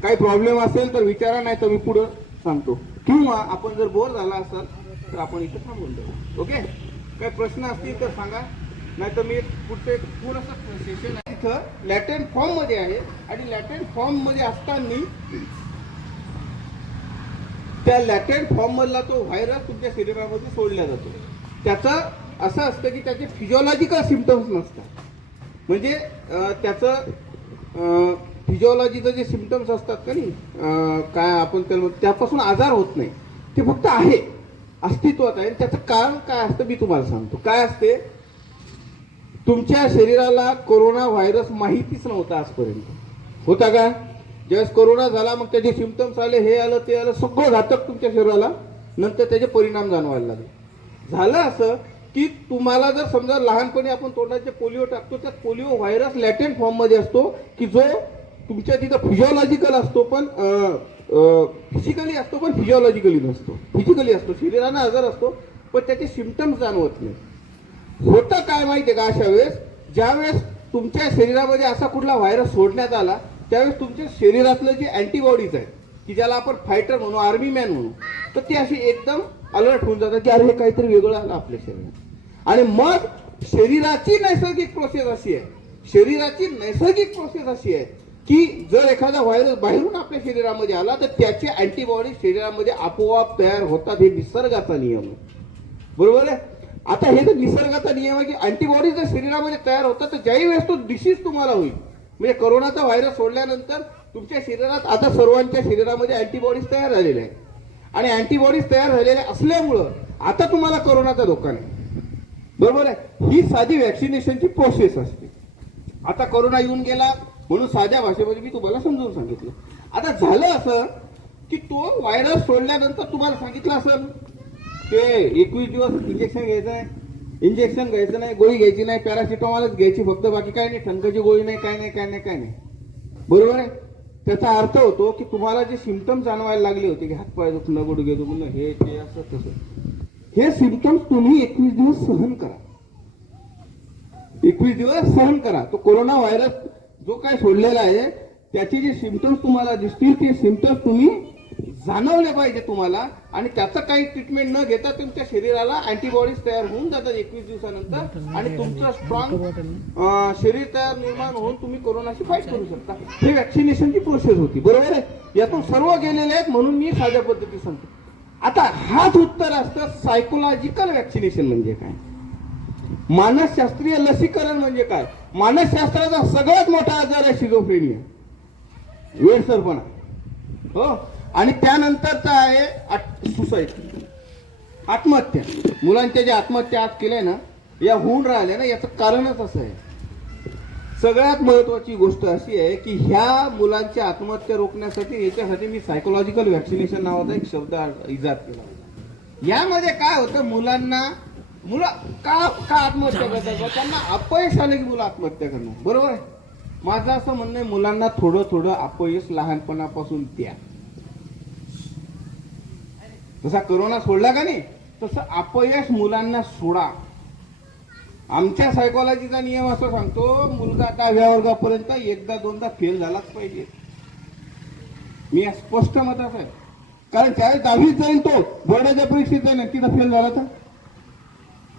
काही प्रॉब्लेम असेल तर विचारा, नाही तर मी पुढं सांगतो, किंवा आपण जर बोर झाला असाल तर आपण इथे थांबून जाऊ. ओके. काही प्रश्न असतील तर सांगा, नाही तर मी पुढचं एक पूर्ण सेशन आहे इथं लॅटेंट फॉर्म मध्ये आहे. आणि लॅटेंट फॉर्म मध्ये असताना त्या लॅटेंट फॉर्म मधला तो व्हायरस तुमच्या शरीरामध्ये सोडला जातो. त्याचं असं असतं की त्याचे फिजिओलॉजिकल सिम्पटम्स नसतात. म्हणजे त्याचं फिजिओलॉजीचं जे सिम्पटम्स असतात का नाही, काय आपण त्यापासून आजार होत नाही, ते फक्त आहे, अस्तित्वात आहे. त्याचं कारण काय असतं मी तुम्हाला सांगतो. काय असते, तुमच्या शरीराला कोरोना व्हायरस माहितीच नव्हता आजपर्यंत. होता का? ज्यावेळेस कोरोना झाला मग त्याचे सिम्पटम्स आले, हे आलं ते आलं, सगळं घातक तुमच्या शरीराला, नंतर त्याचे परिणाम जाणवायला लागले. झालं असं की तुम्हाला जर समजा लहानपणी आपण तोंडाचे पोलिओ टाकतो, त्या पोलिओ व्हायरस लॅटेंट फॉर्म मध्ये असतो की जो तुमच्या तिथं फिजिओलॉजिकल असतो पण फिजिकली असतो, पण फिजिओलॉजिकली नसतो. फिजिकली असतो, शरीरानं आजार असतो पण त्याचे सिम्पटम्स जाणवत नाही. होतं काय माहितीये का, अशा वेळेस ज्यावेळेस तुमच्या शरीरामध्ये असा कुठला व्हायरस सोडण्यात आला त्यावेळेस तुमच्या शरीरातलं जे अँटीबॉडीज आहेत की ज्याला आपण फायटर म्हणू, आर्मी मॅन म्हणू, तर ते अशी एकदम अलर्ट होऊन जातात की अरे हे काहीतरी वेगळं आलं आपल्या शरीरात. आणि मग शरीराची नैसर्गिक प्रोसेस अशी आहे, शरीराची नैसर्गिक प्रोसेस अशी आहे की जर एखादा व्हायरस बाहेरून आपल्या शरीरामध्ये आला तर त्याचे अँटीबॉडी शरीरामध्ये आपोआप तयार होतात. हे निसर्गाचा नियम आहे. बरोबर आहे. आता हे तर निसर्गाचा नियम आहे की अँटीबॉडी जर शरीरामध्ये तयार होतात तर ज्याही वेळेस तो डिसीज तुम्हाला होईल, म्हणजे कोरोनाचा व्हायरस सोडल्यानंतर तुमच्या शरीरात आता सर्वांच्या शरीरामध्ये अँटीबॉडीज तयार झालेल्या आहेत. आणि अँटीबॉडीज तयार झालेल्या असल्यामुळं आता तुम्हाला कोरोनाचा धोका नाही. बरोबर आहे. ही साधी व्हॅक्सिनेशनची प्रोसेस असते. आता कोरोना येऊन गेला म्हणून साध्या भाषेमध्ये मी तुम्हाला समजून सांगितलं. आता झालं असं की तो व्हायरस सोडल्यानंतर तुम्हाला सांगितलं असं ते 21 दिवस इंजेक्शन घ्यायचं आहे, इंजेक्शन घ्यायचं नाही, गोळी घ्यायची नाही, पॅरासिटामॉलच घ्यायची फक्त, बाकी काय नाही, ठणकाची गोळी नाही, काय नाही, काय नाही, काय नाही. बरोबर आहे. त्याचा अर्थ होतो की तुम्हाला जे सिम्पटम्स जाणवायला लागले होते की हातपाय दुखणं, गुडघे दुखणं, हे ते असं तसं, हे सिम्पटम्स तुम्ही 21 दिवस सहन करा. 21 दिवस सहन करा. तो कोरोना व्हायरस जो काय सोडलेला आहे त्याचे जे सिम्पटम्स तुम्हाला दिसतील ते सिम्पटम्स तुम्ही जाणवले पाहिजे तुम्हाला, आणि त्याचं काही ट्रीटमेंट न घेता तुमच्या शरीराला अँटीबॉडीज तयार होऊन जातात 21 दिवसानंतर, आणि तुमचं स्ट्रॉंग शरीर तयार निर्माण होऊन तुम्ही कोरोनाशी फाईट करू शकता. ही व्हॅक्सिनेशनची प्रोसेस होती, बरोबर आहे. यातून सर्व गेलेले आहेत म्हणून मी साध्या पद्धती सांगतो. आता हाच उत्तर असतं सायकोलॉजिकल व्हॅक्सिनेशन म्हणजे काय, मानसशास्त्रीय लसीकरण म्हणजे काय. मानसशास्त्राचा सगळ्यात मोठा आजार आहे शिझोफ्रेनिया, वेडसरपणा. हो, आणि त्यानंतरचा आहे सुसाईड, आत्महत्या. मुलांच्या ज्या आत्महत्या आज केल्या ना, या होऊन राहिल्या ना, याचं कारणच असं आहे. सगळ्यात महत्वाची गोष्ट अशी आहे की ह्या मुलांच्या आत्महत्या रोखण्यासाठी याच्यासाठी मी सायकोलॉजिकल व्हॅक्सिनेशन नावाचा एक शब्द इजाद केला. यामध्ये काय होतं, मुलं का आत्महत्या करतात, त्यांना अपयश आलं की मुलं आत्महत्या करणार, बरोबर आहे. माझं असं म्हणणं आहे, मुलांना थोडं थोडं अपयश लहानपणापासून द्या. जसा कोरोना सोडला का नाही, तसं अपयश मुलांना सोडा. आमच्या सायकोलॉजीचा नियम असं सांगतो, मुलगा 10व्या वर्गापर्यंत एकदा दोनदा फेल झालाच पाहिजे. मी स्पष्ट मताचा आहे, कारण त्यावेळेस 10वीत जाईल तो, बोर्डाच्या परीक्षेत जाईल, तिथं फेल झाला तर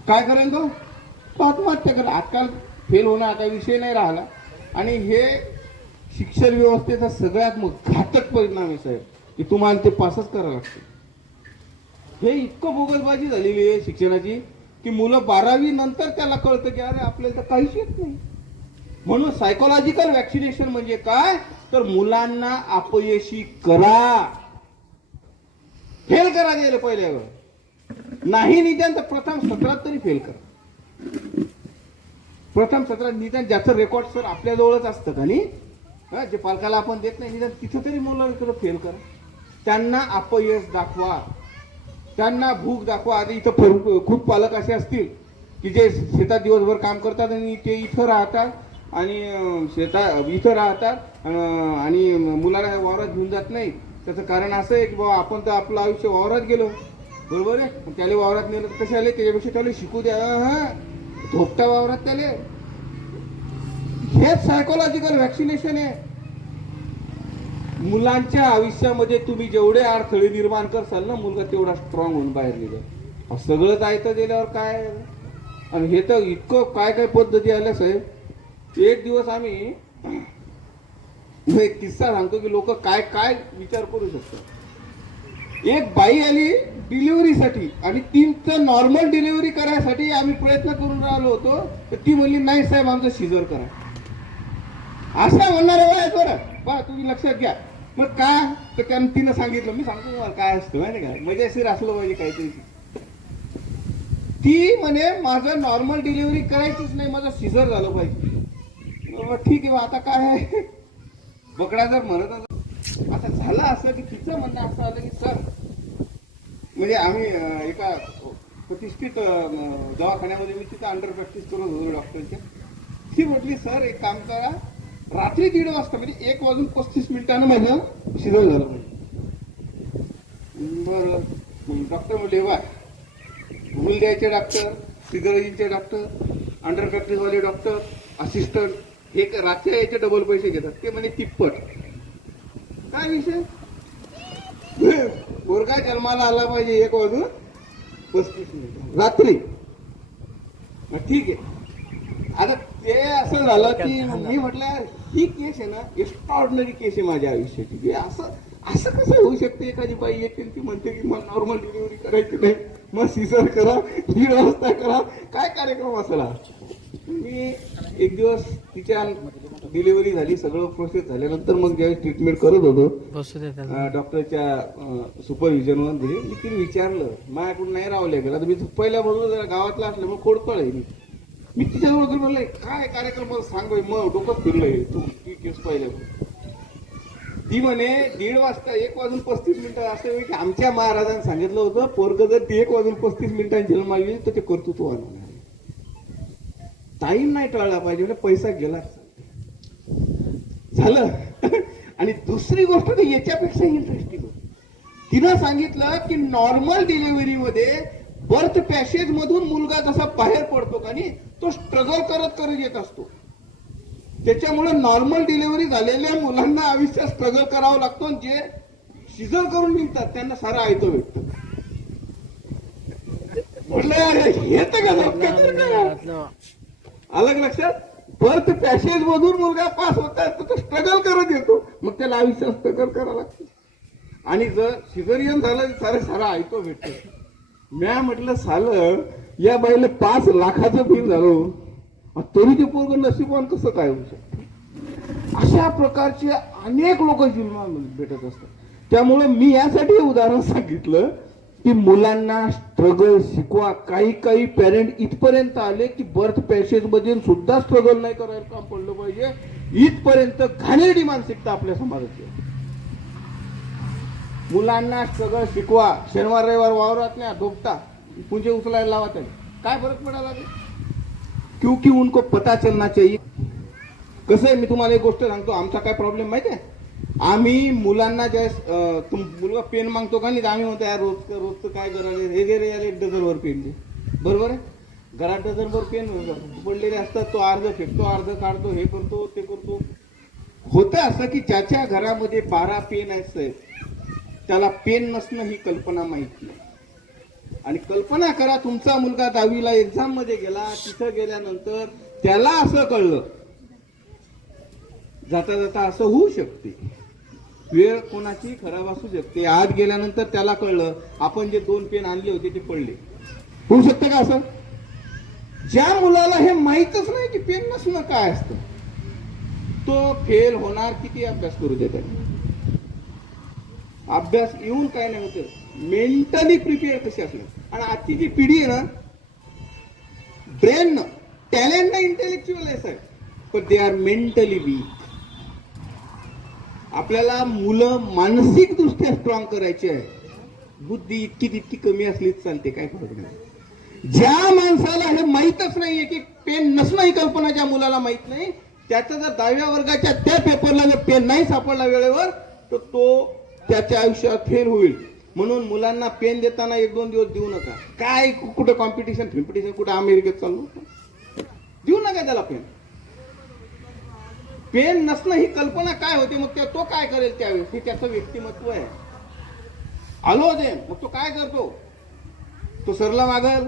काय करेल तो आत्महत्या करेल. आजकाल फेल होणं आता विषय नाही राहिला, आणि हे शिक्षण व्यवस्थेचा सगळ्यात घातक परिणाम आहे साहेब, की तुम्हाला ते पासच करावं लागतं. हे इतकं बोगलबाजी झालेली आहे शिक्षणाची की मुलं 12वी नंतर त्याला कळतं की अरे आपल्याला तर काहीच येत नाही. म्हणून सायकोलॉजिकल व्हॅक्सिनेशन म्हणजे काय, तर मुलांना अपयशी करा, फेल करा गेलं पहिल्यावर, नाही निदान तर प्रथम सत्रात तरी फेल करा. प्रथम सत्रात निदान ज्याचं रेकॉर्ड सर आपल्या जवळच असतं का नाही, जे पालकाला आपण देत नाही, निदान तिथं तरी मुलांकडे फेल करा. त्यांना अपयश दाखवा, त्यांना भूक दाखवा. आधी इथं खूप पालक असे असतील की जे शेतात दिवसभर काम करतात आणि ते इथं राहतात, आणि इथं राहतात आणि मुलाला वावरात घेऊन जात नाही. त्याचं कारण असं आहे की बाबा आपण तर आपलं आयुष्य वावरात गेलो, बरोबर आहे, त्याला वावरात नेलं तर कसे आले, त्याच्यापेक्षा त्याला शिकू द्या, झोपटा वावरात त्याला. हेच सायकोलॉजिकल व्हॅक्सिनेशन आहे. मुलांच्या आयुष्यामध्ये तुम्ही जेवढे अडथळे निर्माण करसाल ना, मुलगा तेवढा स्ट्रॉंग होऊन बाहेर निघेल. सगळंच ऐकतं गेल्यावर काय, आणि हे तर इतकं काय काय पद्धती आल्या साहेब. एक दिवस आम्ही एक किस्सा सांगतो की लोक काय काय विचार करू शकतात. एक बाई आली डिलिव्हरीसाठी, आणि तिचं नॉर्मल डिलिव्हरी करायसाठी आम्ही प्रयत्न करून राहिलो होतो, तर ती म्हणली नाही साहेब आमचं शिजर करा. असं म्हणणार आहे बरं बा, तुम्ही लक्षात घ्या. मग का, तर त्यानं तिनं सांगितलं, मी सांगतो तुम्हाला काय असतं माहिती काय, मजेशीर असलं पाहिजे काहीतरी. ती म्हणे माझं नॉर्मल डिलिव्हरी करायचीच नाही, माझं सिझर झालं पाहिजे. ठीक आहे, आता काय आहे, बकडा जर म्हणत आता झालं असं की तिचं म्हणणं असं आलं की सर, म्हणजे आम्ही एका प्रतिष्ठित दवाखान्यामध्ये मी तिथं अंडर प्रॅक्टिस करत होतो डॉक्टरच्या. ती म्हटली सर एक काम करा, रात्री 1:30 वाजता म्हणजे 1:35 माझं शिजर झालं म्हणजे. बरं, डॉक्टर म्हणले वा, भूल द्यायचे डॉक्टर, सिझरचे डॉक्टर, अंडर प्रॅक्टिसवाले डॉक्टर, असिस्टंट, हे रात्री याचे डबल पैसे घेतात. ते म्हणे तिप्पट. काय विषय, पोरगा जन्माला आला पाहिजे 1:35 रात्री. ठीक आहे. आता ते असं झालं की मी म्हटलं ही केस आहे ना, एक्स्ट्राऑर्डिनरी केस आहे माझ्या आयुष्याची. असं कसं होऊ शकते, एखादी बाई येते ती म्हणते की मला नॉर्मल डिलिव्हरी करायची नाही, मग सिझर करा, 1:30 वाजता करा, काय कार्यक्रम असला. मी एक दिवस तिच्या डिलिव्हरी झाली, सगळं प्रोसेस झाल्यानंतर मग ज्यावेळेस ट्रीटमेंट करत होतो डॉक्टरच्या सुपरव्हिजनवर मी तिने विचारलं, माझ्याकडून नाही रावले गेला तर मी पहिल्या बरोबर जरा गावातला असल्यामुळे खोडकळ आहे मी तिच्याजवळ घेऊन म्हणलंय काय कार्यक्रम मला सांग, मग डोकं फिरलंय तू ती केस पाहिल्या. ती म्हणे 1:30 वाजता 1:35 असं वेळ की आमच्या महाराजांनी सांगितलं होतं, पोरग जर ती 1:35 जन्माला येईल तर ते कर्तृत्व आणणार. टाईम नाही टळला पाहिजे, म्हणजे पैसा गेला झालं. आणि दुसरी गोष्ट तर याच्यापेक्षा इंटरेस्टिंग होती, तिनं सांगितलं की नॉर्मल डिलिव्हरी मध्ये बर्थ पॅसेज मधून मुलगा जसा बाहेर पडतो का नाही, तो स्ट्रगल करत करत येत असतो. त्याच्यामुळे नॉर्मल डिलिव्हरी झालेल्या मुलांना आयुष्यात स्ट्रगल करावं लागतो. जे शिजन करून निघतात त्यांना सारं आयतं भेटतं. म्हटलं यार हे तर का अलग लक्षात. बर्थ पॅसेज मधून मुलगा पास होतात तो स्ट्रगल करत येतो, मग त्याला आयुष्यात स्ट्रगल करावं लागतं. आणि जर सिझरियन झालं तर सारं आयतो भेटतं. म्या म्हटलं सालं या बाईला 5 लाखाचं बिल झालं तरी ते पोरग नशिबान कसं काय होऊ शकतं. अशा प्रकारचे अनेक लोक जीवनामध्ये भेटत असतात. त्यामुळे मी यासाठी हे उदाहरण सांगितलं की मुलांना स्ट्रगल शिकवा. काही काही पेरेंट इथपर्यंत आले की बर्थ पॅसेज मध्ये सुद्धा स्ट्रगल नाही करायला काम पडलं पाहिजे, इथपर्यंत घाणेरडी मानसिकता आपल्या समाजाची. मुलांना स्ट्रगल शिकवा. शनिवार रविवार वावरात नाही धोपटा पुंजे उचलायला लावा त्याने काय फरक पडायला लागेल. क्योंकि उनको पता चलना चाहिए. कसं आहे, मी तुम्हाला एक गोष्ट सांगतो. आमचा काय प्रॉब्लेम माहिती आहे, आम्ही मुलांना ज्या मुलगा पेन मागतो का नाही, आम्ही म्हणतो यार रोजचं काय करायला हे गे रे यार 1 डझनवर पेन दे. बरोबर आहे, घरात डझनभर पेन पडलेले असतात, तो अर्ध फेकतो अर्ध काढतो, हे करतो ते करतो. होतं असं की ज्याच्या घरामध्ये 12 पेन आहेत त्याला पेन नसणं ही कल्पना माहिती नाही. आणि कल्पना करा तुमचा मुलगा 10वीला एक्झाम मध्ये गेला, तिथं गेल्यानंतर त्याला असं कळलं, जाता जाता असं होऊ शकते, वेळ कोणाची खराब असू शकते. आत गेल्यानंतर त्याला कळलं आपण जे 2 पेन आणले होते ते पडले. होऊ शकतं का असं? ज्या मुलाला हे माहीतच नाही की पेन नसणं काय असतं तो फेल होणार. किती अभ्यास करू देतात, अभ्यास येऊन काय नाही होतं. मेंटली प्रिपेअर कशी असणार. आणि आजची जी पिढी आहे ना, ब्रेन टॅलेंट ना इंटेलेक्च्युअल आहे पण दे आर मेंटली वीक. आपल्याला मुलं मानसिक दृष्ट्या स्ट्रॉंग करायची आहे. बुद्धी इतकी तितकी कमी असलीच चालते, काय फरक नाही. ज्या माणसाला हे माहीतच नाहीये की पेन नसणं ही कल्पना ज्या मुलाला माहित नाही, त्याचं जर 10व्या वर्गाच्या त्या पेपरला जर पेन नाही सापडला वेळेवर तर तो त्याच्या आयुष्यात फेल होईल. म्हणून मुलांना पेन देताना 1-2 दिवस देऊ नका. काय कुठं कॉम्पिटिशन कुठं अमेरिकेत चालू देऊ नका त्याला पेन. पेन नसणं ही कल्पना काय होते, मग तो काय करेल त्यावेळेस हे त्याचं व्यक्तिमत्व आहे. आलो दे मग तो काय करतो, तो सरला मागल,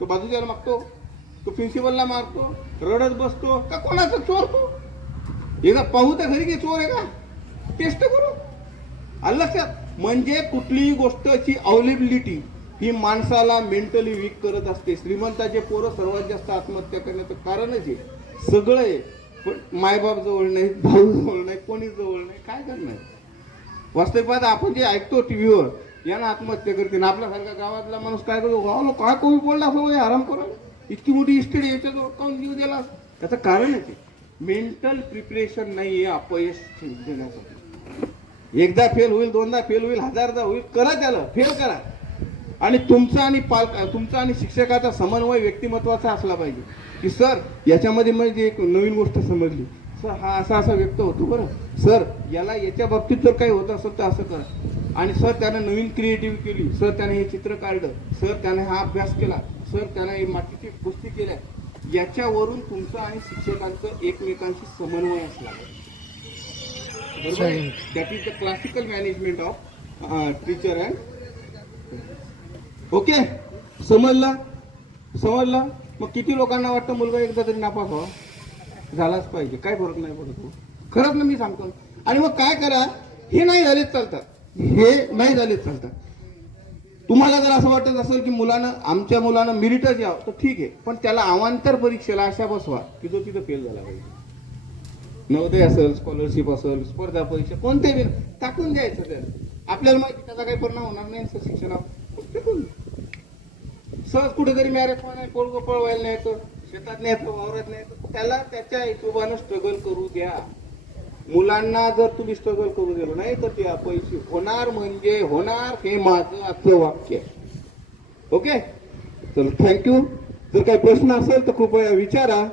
तो बाजूच्याला मागतो, तो प्रिन्सिपलला मारतो, रडत बसतो का कोणाचा चोर. तो एकदा पाहू तर घरी की चोर आहे का, टेस्ट करू. आलं लक्षात. म्हणजे कुठलीही गोष्टची अवेलेबिलिटी ही माणसाला मेंटली वीक करत असते. श्रीमंताचे पोरं सर्वात जास्त आत्महत्या करण्याचं कारणच आहे. सगळं आहे पण मायबाप जवळ नाही, भाऊ जवळ नाही, कोणी जवळ नाही, काय करणार. वास्तविक आपण जे ऐकतो टीव्हीवर यांना आत्महत्या करते ना, आपल्यासारखा गावातला माणूस काय करतो, गावाला काय कोणी बोलला असं आराम करायला, इतकी मोठी इस्टेट याच्याजवळ काऊन देऊ दिला. त्याचं कारण आहे मेंटल प्रिपरेशन नाही आहे अपयश देण्यासाठी. एकदा फेल होईल, 2दा फेल होईल, 1000दा होईल, करा त्याला फेल करा. आणि तुमचा आणि शिक्षकाचा समन्वय व्यक्तिमत्वाचा असला पाहिजे की सर याच्यामध्ये म्हणजे एक नवीन गोष्ट समजली, सर हा असा व्यक्त होतो बरं, सर याला याच्या बाबतीत जर काही होत असेल तर असं करा. आणि सर त्याने नवीन क्रिएटिव्ह केली, सर त्याने हे चित्र काढलं, सर त्याने हा अभ्यास केला, सर त्याने हे मातीची गोष्टी केल्या. याच्यावरून तुमचं आणि शिक्षकांचं एकमेकांशी समन्वय असला पाहिजे. That is the classical management of teacher and. Okay, समजला. मग किती लोकांना वाटतं मुलगा एकदा तरी नापास व्हावा, झालाच पाहिजे, काय फरक नाही पडतो. खरंच ना मी सांगतो. आणि मग काय करा, हे नाही झालेच चालतात. तुम्हाला जर असं वाटत असेल की आमच्या मुलानं मेरिटच यावं तर ठीक आहे, पण त्याला अवांतर परीक्षेला अशा बसवा की तो तिथं फेल झाला पाहिजे. नवोदय असेल, स्कॉलरशिप असेल, स्पर्धा परीक्षा कोणते टाकून द्यायचं. त्याला आपल्याला माहिती त्याचा काही परिणाम होणार नाही शिक्षणावर. सहज कुठेतरी मॅरेथॉन आहे, पोरगं पळवायला नाही तर शेतात नाही तर वावरात नाही तर त्याला त्याच्या हिशोबानं स्ट्रगल करू द्या. मुलांना जर तुम्ही स्ट्रगल करू दिलं नाही तर ते अपयशी होणार म्हणजे होणार. हे माझं आजचं वाक्य. ओके, चल थँक्यू. जर काही प्रश्न असेल तर कृपया विचारा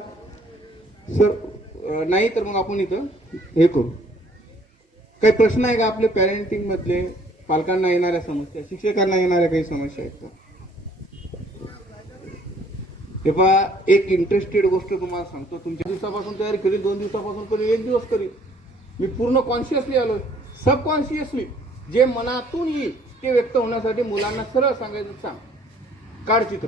सर. नाही तर मग आपण इथं हे करू. काही प्रश्न आहे का आपले पॅरेंटिंग मधले, पालकांना येणाऱ्या समस्या, शिक्षकांना येणाऱ्या काही समस्या आहेत का? हे पहा, एक इंटरेस्टेड गोष्ट तुम्हाला सांगतो. तुमच्या दिवसापासून तयारी करील, 2 दिवसापासून करील, 1 दिवस करील. मी पूर्ण कॉन्शियसली आलोय, सबकॉन्शियसली जे मनातून येईल ते व्यक्त होण्यासाठी मुलांना सरळ सांगायचं, सांग काढ चित्र,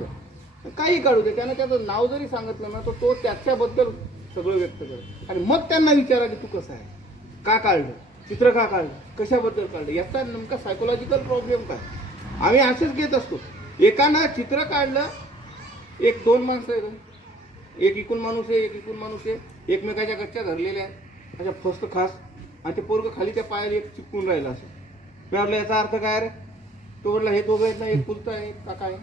काही काढू दे. त्यानं त्याचं नाव जरी सांगितलं ना तर तो त्याच्याबद्दल सगळं व्यक्त करत. आणि मग त्यांना विचारा की तू कसं आहे, का काढलं चित्र, का काढलं, कशाबद्दल काढलं, याचा नेमका सायकोलॉजिकल प्रॉब्लेम काय. आम्ही असेच घेत असतो. एकानं चित्र काढलं, एक दोन माणसं आहेत, एक इकून माणूस आहे, एक इकून माणूस आहे, एकमेकाच्या गच्च्या धरलेल्या आहेत अशा फस्त खास, आणि ते पोरगं खाली त्या पायाला एक चिपकून राहिलं असं. मी म्हटलं याचा अर्थ काय रे. तो म्हटलं हे दोघं आहेत ना, एक फुलता आहे का काय,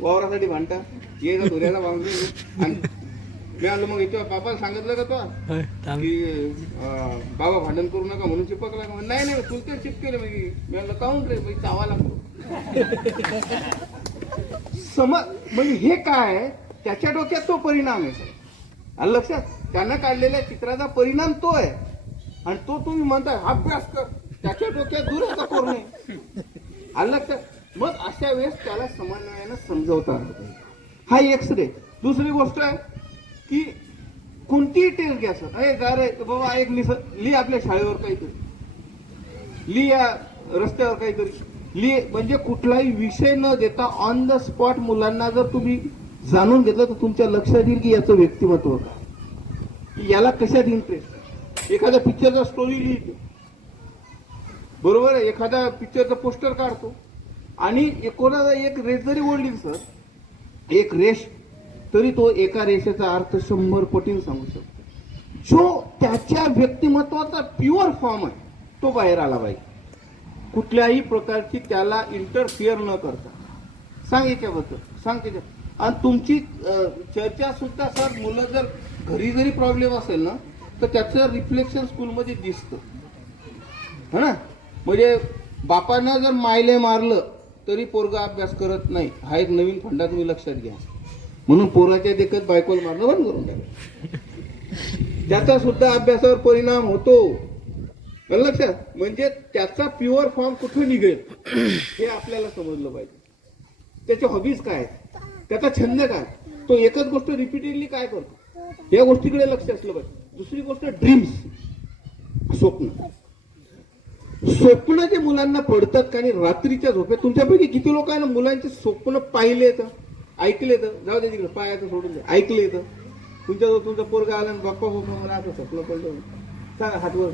वावरासाठी भांडता, ये का धुऱ्याला बांधून. आणि मी आलो मग इथे बाबाला सांगितलं का तो की बाबा भांडण करू नका म्हणून चिपकला का. नाही नाही फुलते चिपकेले. मी म्हणलं काऊन रे, म्हणजे चावा लागतो. म्हणजे हे काय, त्याच्या डोक्यात तो परिणाम आहे. आलं लक्षात. त्यानं काढलेल्या चित्राचा परिणाम तो आहे, आणि तो तुम्ही म्हणताय अभ्यास कर, त्याच्या डोक्यात दूरच का नाही. आलं लक्षात. मग अशा वेळेस त्याला समन्वयानं समजवता आलं पाहिजे. हा एक रे. दुसरी गोष्ट आहे की कोणतीही टेस्ट घ्या सर, अरे जा रे बाबा एक लिही आपल्या शाळेवर काहीतरी, लिही या रस्त्यावर काहीतरी लिहि. म्हणजे कुठलाही विषय न देता ऑन द स्पॉट मुलांना जर तुम्ही जाणून घेतलं तर तुमच्या लक्षात येईल की याचं व्यक्तिमत्व काय, याला कशात इंटरेस्ट. एखाद्या पिक्चरचा स्टोरी लिहितो, बरोबर आहे, एखाद्या पिक्चरचं पोस्टर काढतो, आणि कोणाचा एक रेष जरी ओढली सर, एक रेष, तरी तो एका रेषेचा अर्थ 100 पटीने सांगू शकतो. जो त्याच्या व्यक्तिमत्वाचा प्युअर फॉर्म आहे तो बाहेर आला पाहिजे. कुठल्याही प्रकारची त्याला इंटरफिअर न करता सांग याच्याबद्दल, सांग त्याच्या. आणि तुमची चर्चा सुद्धा सर, मुलं जर घरी जरी प्रॉब्लेम असेल ना तर त्याचं रिफ्लेक्शन स्कूलमध्ये दिसतं, है ना. म्हणजे बापानं जर मायले मारलं तरी पोरगा अभ्यास करत नाही, हा एक नवीन फंडा तुम्ही लक्षात घ्या. म्हणून पोराच्या देखत बायकोला मारणं बंद करून द्या, त्याचा सुद्धा अभ्यासावर परिणाम होतो. लक्षात. म्हणजे त्याचा प्युअर फॉर्म कुठे निघेल हे आपल्याला समजलं पाहिजे. त्याचे हॉबीज काय आहेत, त्याचा छंद काय, तो एकच गोष्ट रिपीटेडली काय करतो, या गोष्टीकडे लक्ष असलं पाहिजे. दुसरी गोष्ट ड्रीम्स, स्वप्न. स्वप्न जे मुलांना पडतात का नाही रात्रीच्या झोपेत, तुमच्यापैकी किती लोकांना मुलांचे स्वप्न पाहिले तर ऐकले तर, जाऊ दे तिकडे पायाचं सोडून दे, ऐकले तर. तुमच्याजवळ तुमचा पोरगा आला बाप्पा बाप्पा मला असं स्वप्न पडलं, सांगा हातवर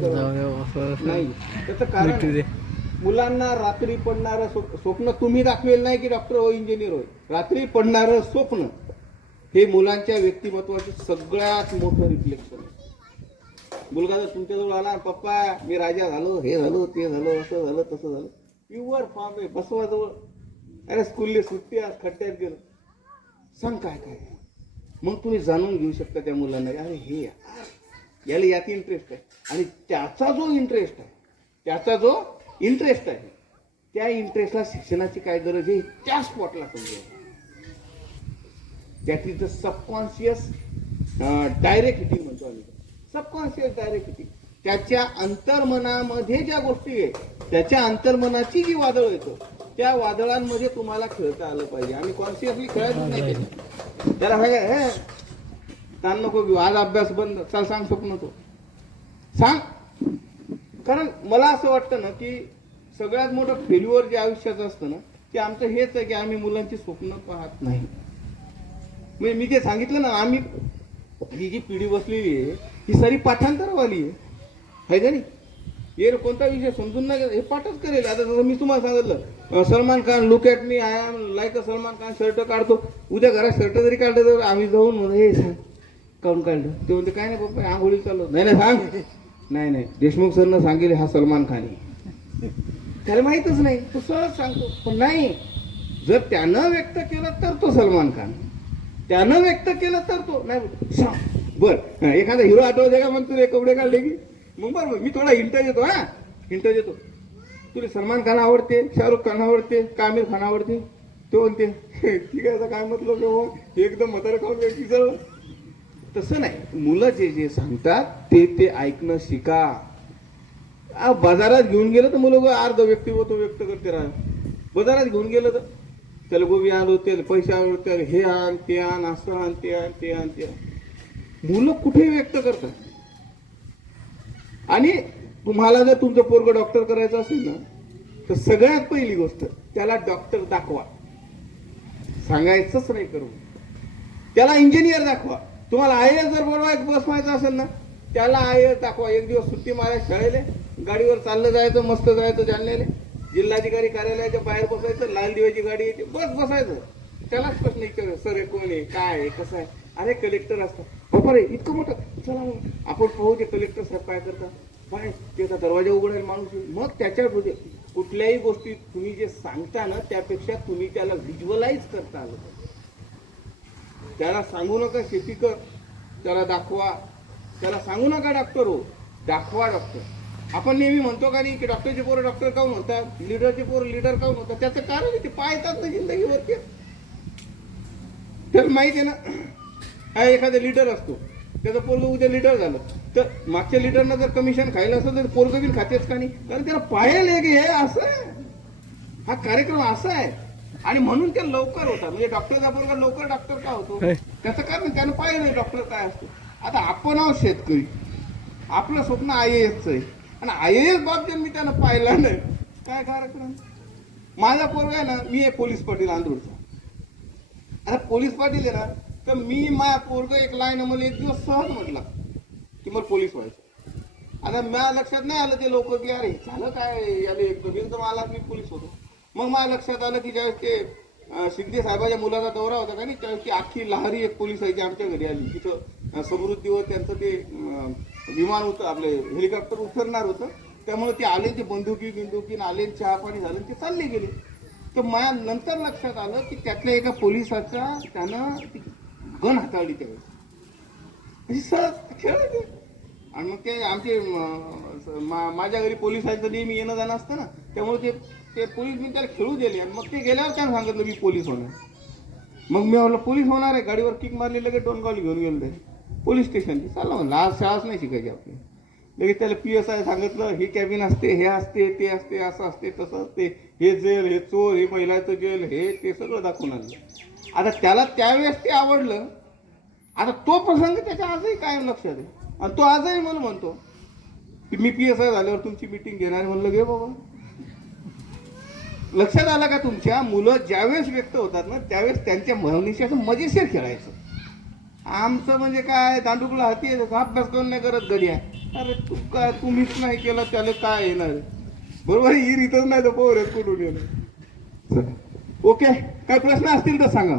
नाही. त्याचं कारण मुलांना रात्री पडणारं स्वप्न तुम्ही दाखवेल नाही की डॉक्टर हो इंजिनियर होय, रात्री पडणारं स्वप्न हे मुलांच्या व्यक्तिमत्वाचं सगळ्यात मोठं रिफ्लेक्शन आहे. मुलगा जर तुमच्याजवळ आला, पप्पा मी राजा झालो, हे झालो, ते झालो, असं झालं, तसं झालं, प्युअर फॉर्म आहे, बसवा जवळ, अरे स्कूलने सुट्टी, आज खड्ड्यात गेलो, सांग काय काय. मग तुम्ही जाणून घेऊ शकता त्या मुलांना, अरे हे याला यात इंटरेस्ट आहे, आणि त्याचा जो इंटरेस्ट आहे त्या इंटरेस्टला शिक्षणाची काय गरज आहे त्या स्पॉटला समजावं. That is the subconscious direct hitting म्हणतो आम्ही. Subconscious direct hitting. त्याच्या अंतर्मनामध्ये ज्या गोष्टी आहे, त्याच्या अंतर्मनाची जी वादळ येतं त्या वादळांमध्ये तुम्हाला खेळता आलं पाहिजे. आम्ही कॉन्शियसली खेळायचं नाही त्याला हे ताण नको घेऊ, आज अभ्यास बंद, चल सांग स्वप्न तो सांग. कारण मला असं वाटतं ना की सगळ्यात मोठं फेल्युअर जे आयुष्याचं असतं ना ते आमचं हेच आहे की आम्ही मुलांची स्वप्न पाहत नाही. म्हणजे मी जे सांगितलं ना, आम्ही ही जी पिढी बसलेली आहे ही सारी पाठांतरवाली आहे का नाही. हे कोणता विषय समजून नाही हे पाठच करेल. आता जसं मी तुम्हाला सांगितलं Salman Khan, look at me, I am like a Salman Khan, shirt काढतो. उद्या घरात शर्ट जरी काढलं तर आम्ही जाऊन म्हणून हे सांग काढून काढलं, ते म्हणते काय नाही पप्पा आंघोळी चालू, नाही नाही सांग, नाही नाही देशमुख सरनं सांगेल हा सलमान खान आहे, त्याला माहीतच नाही, तो सहज सांगतो. पण नाही, जर त्यानं व्यक्त केलं तर तो सलमान खान, त्यानं व्यक्त केलं तर तो नाही सांग. बर एखादा हिरो आठवते का मग तुला कपडे काढले की मग बरोबर मी थोडा हिंट देतो. हा हिंट देतो, तुला सलमान खान आवडते, शाहरुख खान आवडते, का आमिर खान आवडते, तो म्हणते ठीक आहे काय म्हटलं एकदम म्हातारा खाऊन व्यक्ती सर्व. तसं नाही, मुलं जे जे सांगतात ते ऐकणं शिका. बाजारात घेऊन गेलं तर मुलं अर्ध व्यक्तिमत्व व्यक्त करते राहा. बाजारात घेऊन गेलं तर त्याला गोबी आणू, त्याला पैसे आवडते, हे आण ते आण, असं आण ते आण ते आण ते आण. मुलं कुठे व्यक्त करतात. आणि तुम्हाला जर तुमचं पोरगं डॉक्टर करायचं असेल ना तर सगळ्यात पहिली गोष्ट त्याला डॉक्टर दाखवा, सांगायचंच नाही करू. त्याला इंजिनियर दाखवा. तुम्हाला IAS जर बसवायचं असेल ना, त्याला IAS दाखवा. एक दिवस सुट्टी मारा शाळेले, गाडीवर चाललं जायचं, मस्त जायचं जालन्याले, जिल्हाधिकारी कार्यालयाच्या बाहेर बसायचं, लाल दिव्याची गाडी येते, बस बसायचं. त्यालाच प्रश्न विचार, सर हे कोण आहे, काय आहे, कसं आहे. अरे कलेक्टर असतात, बापा रे इतकं मोठं, चला मग आपण पाहू ते कलेक्टर साहेब काय करतात. पण त्याचा दरवाजा उघडायला माणूस येईल. मग त्याच्या कुठल्याही गोष्टी तुम्ही जे सांगता ना, त्यापेक्षा तुम्ही त्याला व्हिज्युअलाइज करता आलं पाहिजे. त्याला सांगू नका शेती कर, त्याला दाखवा. त्याला सांगू नका डॉक्टर हो, दाखवा डॉक्टर. आपण नेहमी म्हणतो का नाही की डॉक्टरचे पोरं डॉक्टर काऊन होतात, लीडरचे पोरं लीडर काऊन होतात. त्याचं कारण आहे ते पाहतात ना जिंदगीवरती. तर माहिती आहे ना, हा एखादा लीडर असतो, त्याचं पोरग उद्या लीडर झालं तर मागच्या लीडरनं जर कमिशन खायला असेल तर पोरग बिल खातेच का नाही, कारण त्याला पाहिलं आहे की हे असं आहे, हा कार्यक्रम असा आहे. आणि म्हणून ते लवकर होतात. म्हणजे डॉक्टरचा पोरगा लवकर डॉक्टर का होतो, त्याचं कारण त्यानं पाहिलं डॉक्टर काय असतो. आता आपण आहोत शेतकरी, आपलं स्वप्न IASचं आहे, आणि IAS बाब मी त्यानं पाहिला नाही, काय कार्यक्रम. माझा पोरगा आहे ना, मी आहे पोलीस पाटील आंधूरचा. आता पोलीस पाटील आहे ना, तर मी माझ्या पोरग एक लाईन मला एक दिवस सहज म्हटला की मला पोलीस व्हायचं. आता माझ्या लक्षात नाही आलं ते लोक की अरे झालं काय याला एक तर मला मी पोलीस होतो. मग माझ्या लक्षात आलं की ज्यावेळेस ते शिंदे साहेबाच्या मुलाचा दौरा होता का नाही, त्यावेळेस ती अख्खी लहारी एक पोलिसाची आमच्या घरी आली. तिथं समृद्धीवर त्यांचं ते विमान होतं, आपले हेलिकॉप्टर उतरणार होतं. त्यामुळे ते आले, ते बंदुकी आले, चहा पाणी झालं, ते चालले गेले. तर माझ्या नंतर लक्षात आलं की त्यातल्या एका पोलिसाचा त्यानं गन हाताळली त्यावेळेस, सहज खेळायचे. आणि मग ते आमचे माझ्या घरी पोलिसांचं नेहमी येणं जाणं असतं ना, त्यामुळे ते पोलीस मी त्याला खेळू दिले. आणि मग ते गेल्यावर त्यानं सांगितलं मी पोलीस होणार. मग मी म्हटलं पोलीस होणार आहे, गाडीवर किक मारली, लगेच डोंगावली घेऊन गेलो ते पोलीस स्टेशनची. चाललं म्हणलं आज शाळाच नाही शिकायची आपली. लगेच त्याला PSI सांगितलं, हे कॅबिन असते, हे असते, ते असते, असं असते, तसं असते, हे जेल, हे चोर, हे महिलाचं जेल, हे ते सगळं दाखवून आणलं. आता त्याला त्यावेळेस ते आवडलं. आता तो प्रसंग त्याच्या आजही कायम लक्षात आहे. आणि तो आजही मला म्हणतो की मी PSI झाल्यावर तुमची मीटिंग घेणार. म्हणलं घे बाबा. लक्षात आलं का तुमच्या मुलं ज्यावेळेस व्यक्त होतात ना, त्यावेळेस त्यांच्या भावनेशी असं मजेशीर खेळायचं. आमचं म्हणजे काय, दांडुकला हाती अभ्यास करून नाही करत घरी आहे. अरे तू काय, तुम्हीच नाही केलं त्याला काय येणार. बरोबर, ही रीतच नाही तर पोर कुठून येणार. ओके, काय प्रश्न असतील तर सांगा.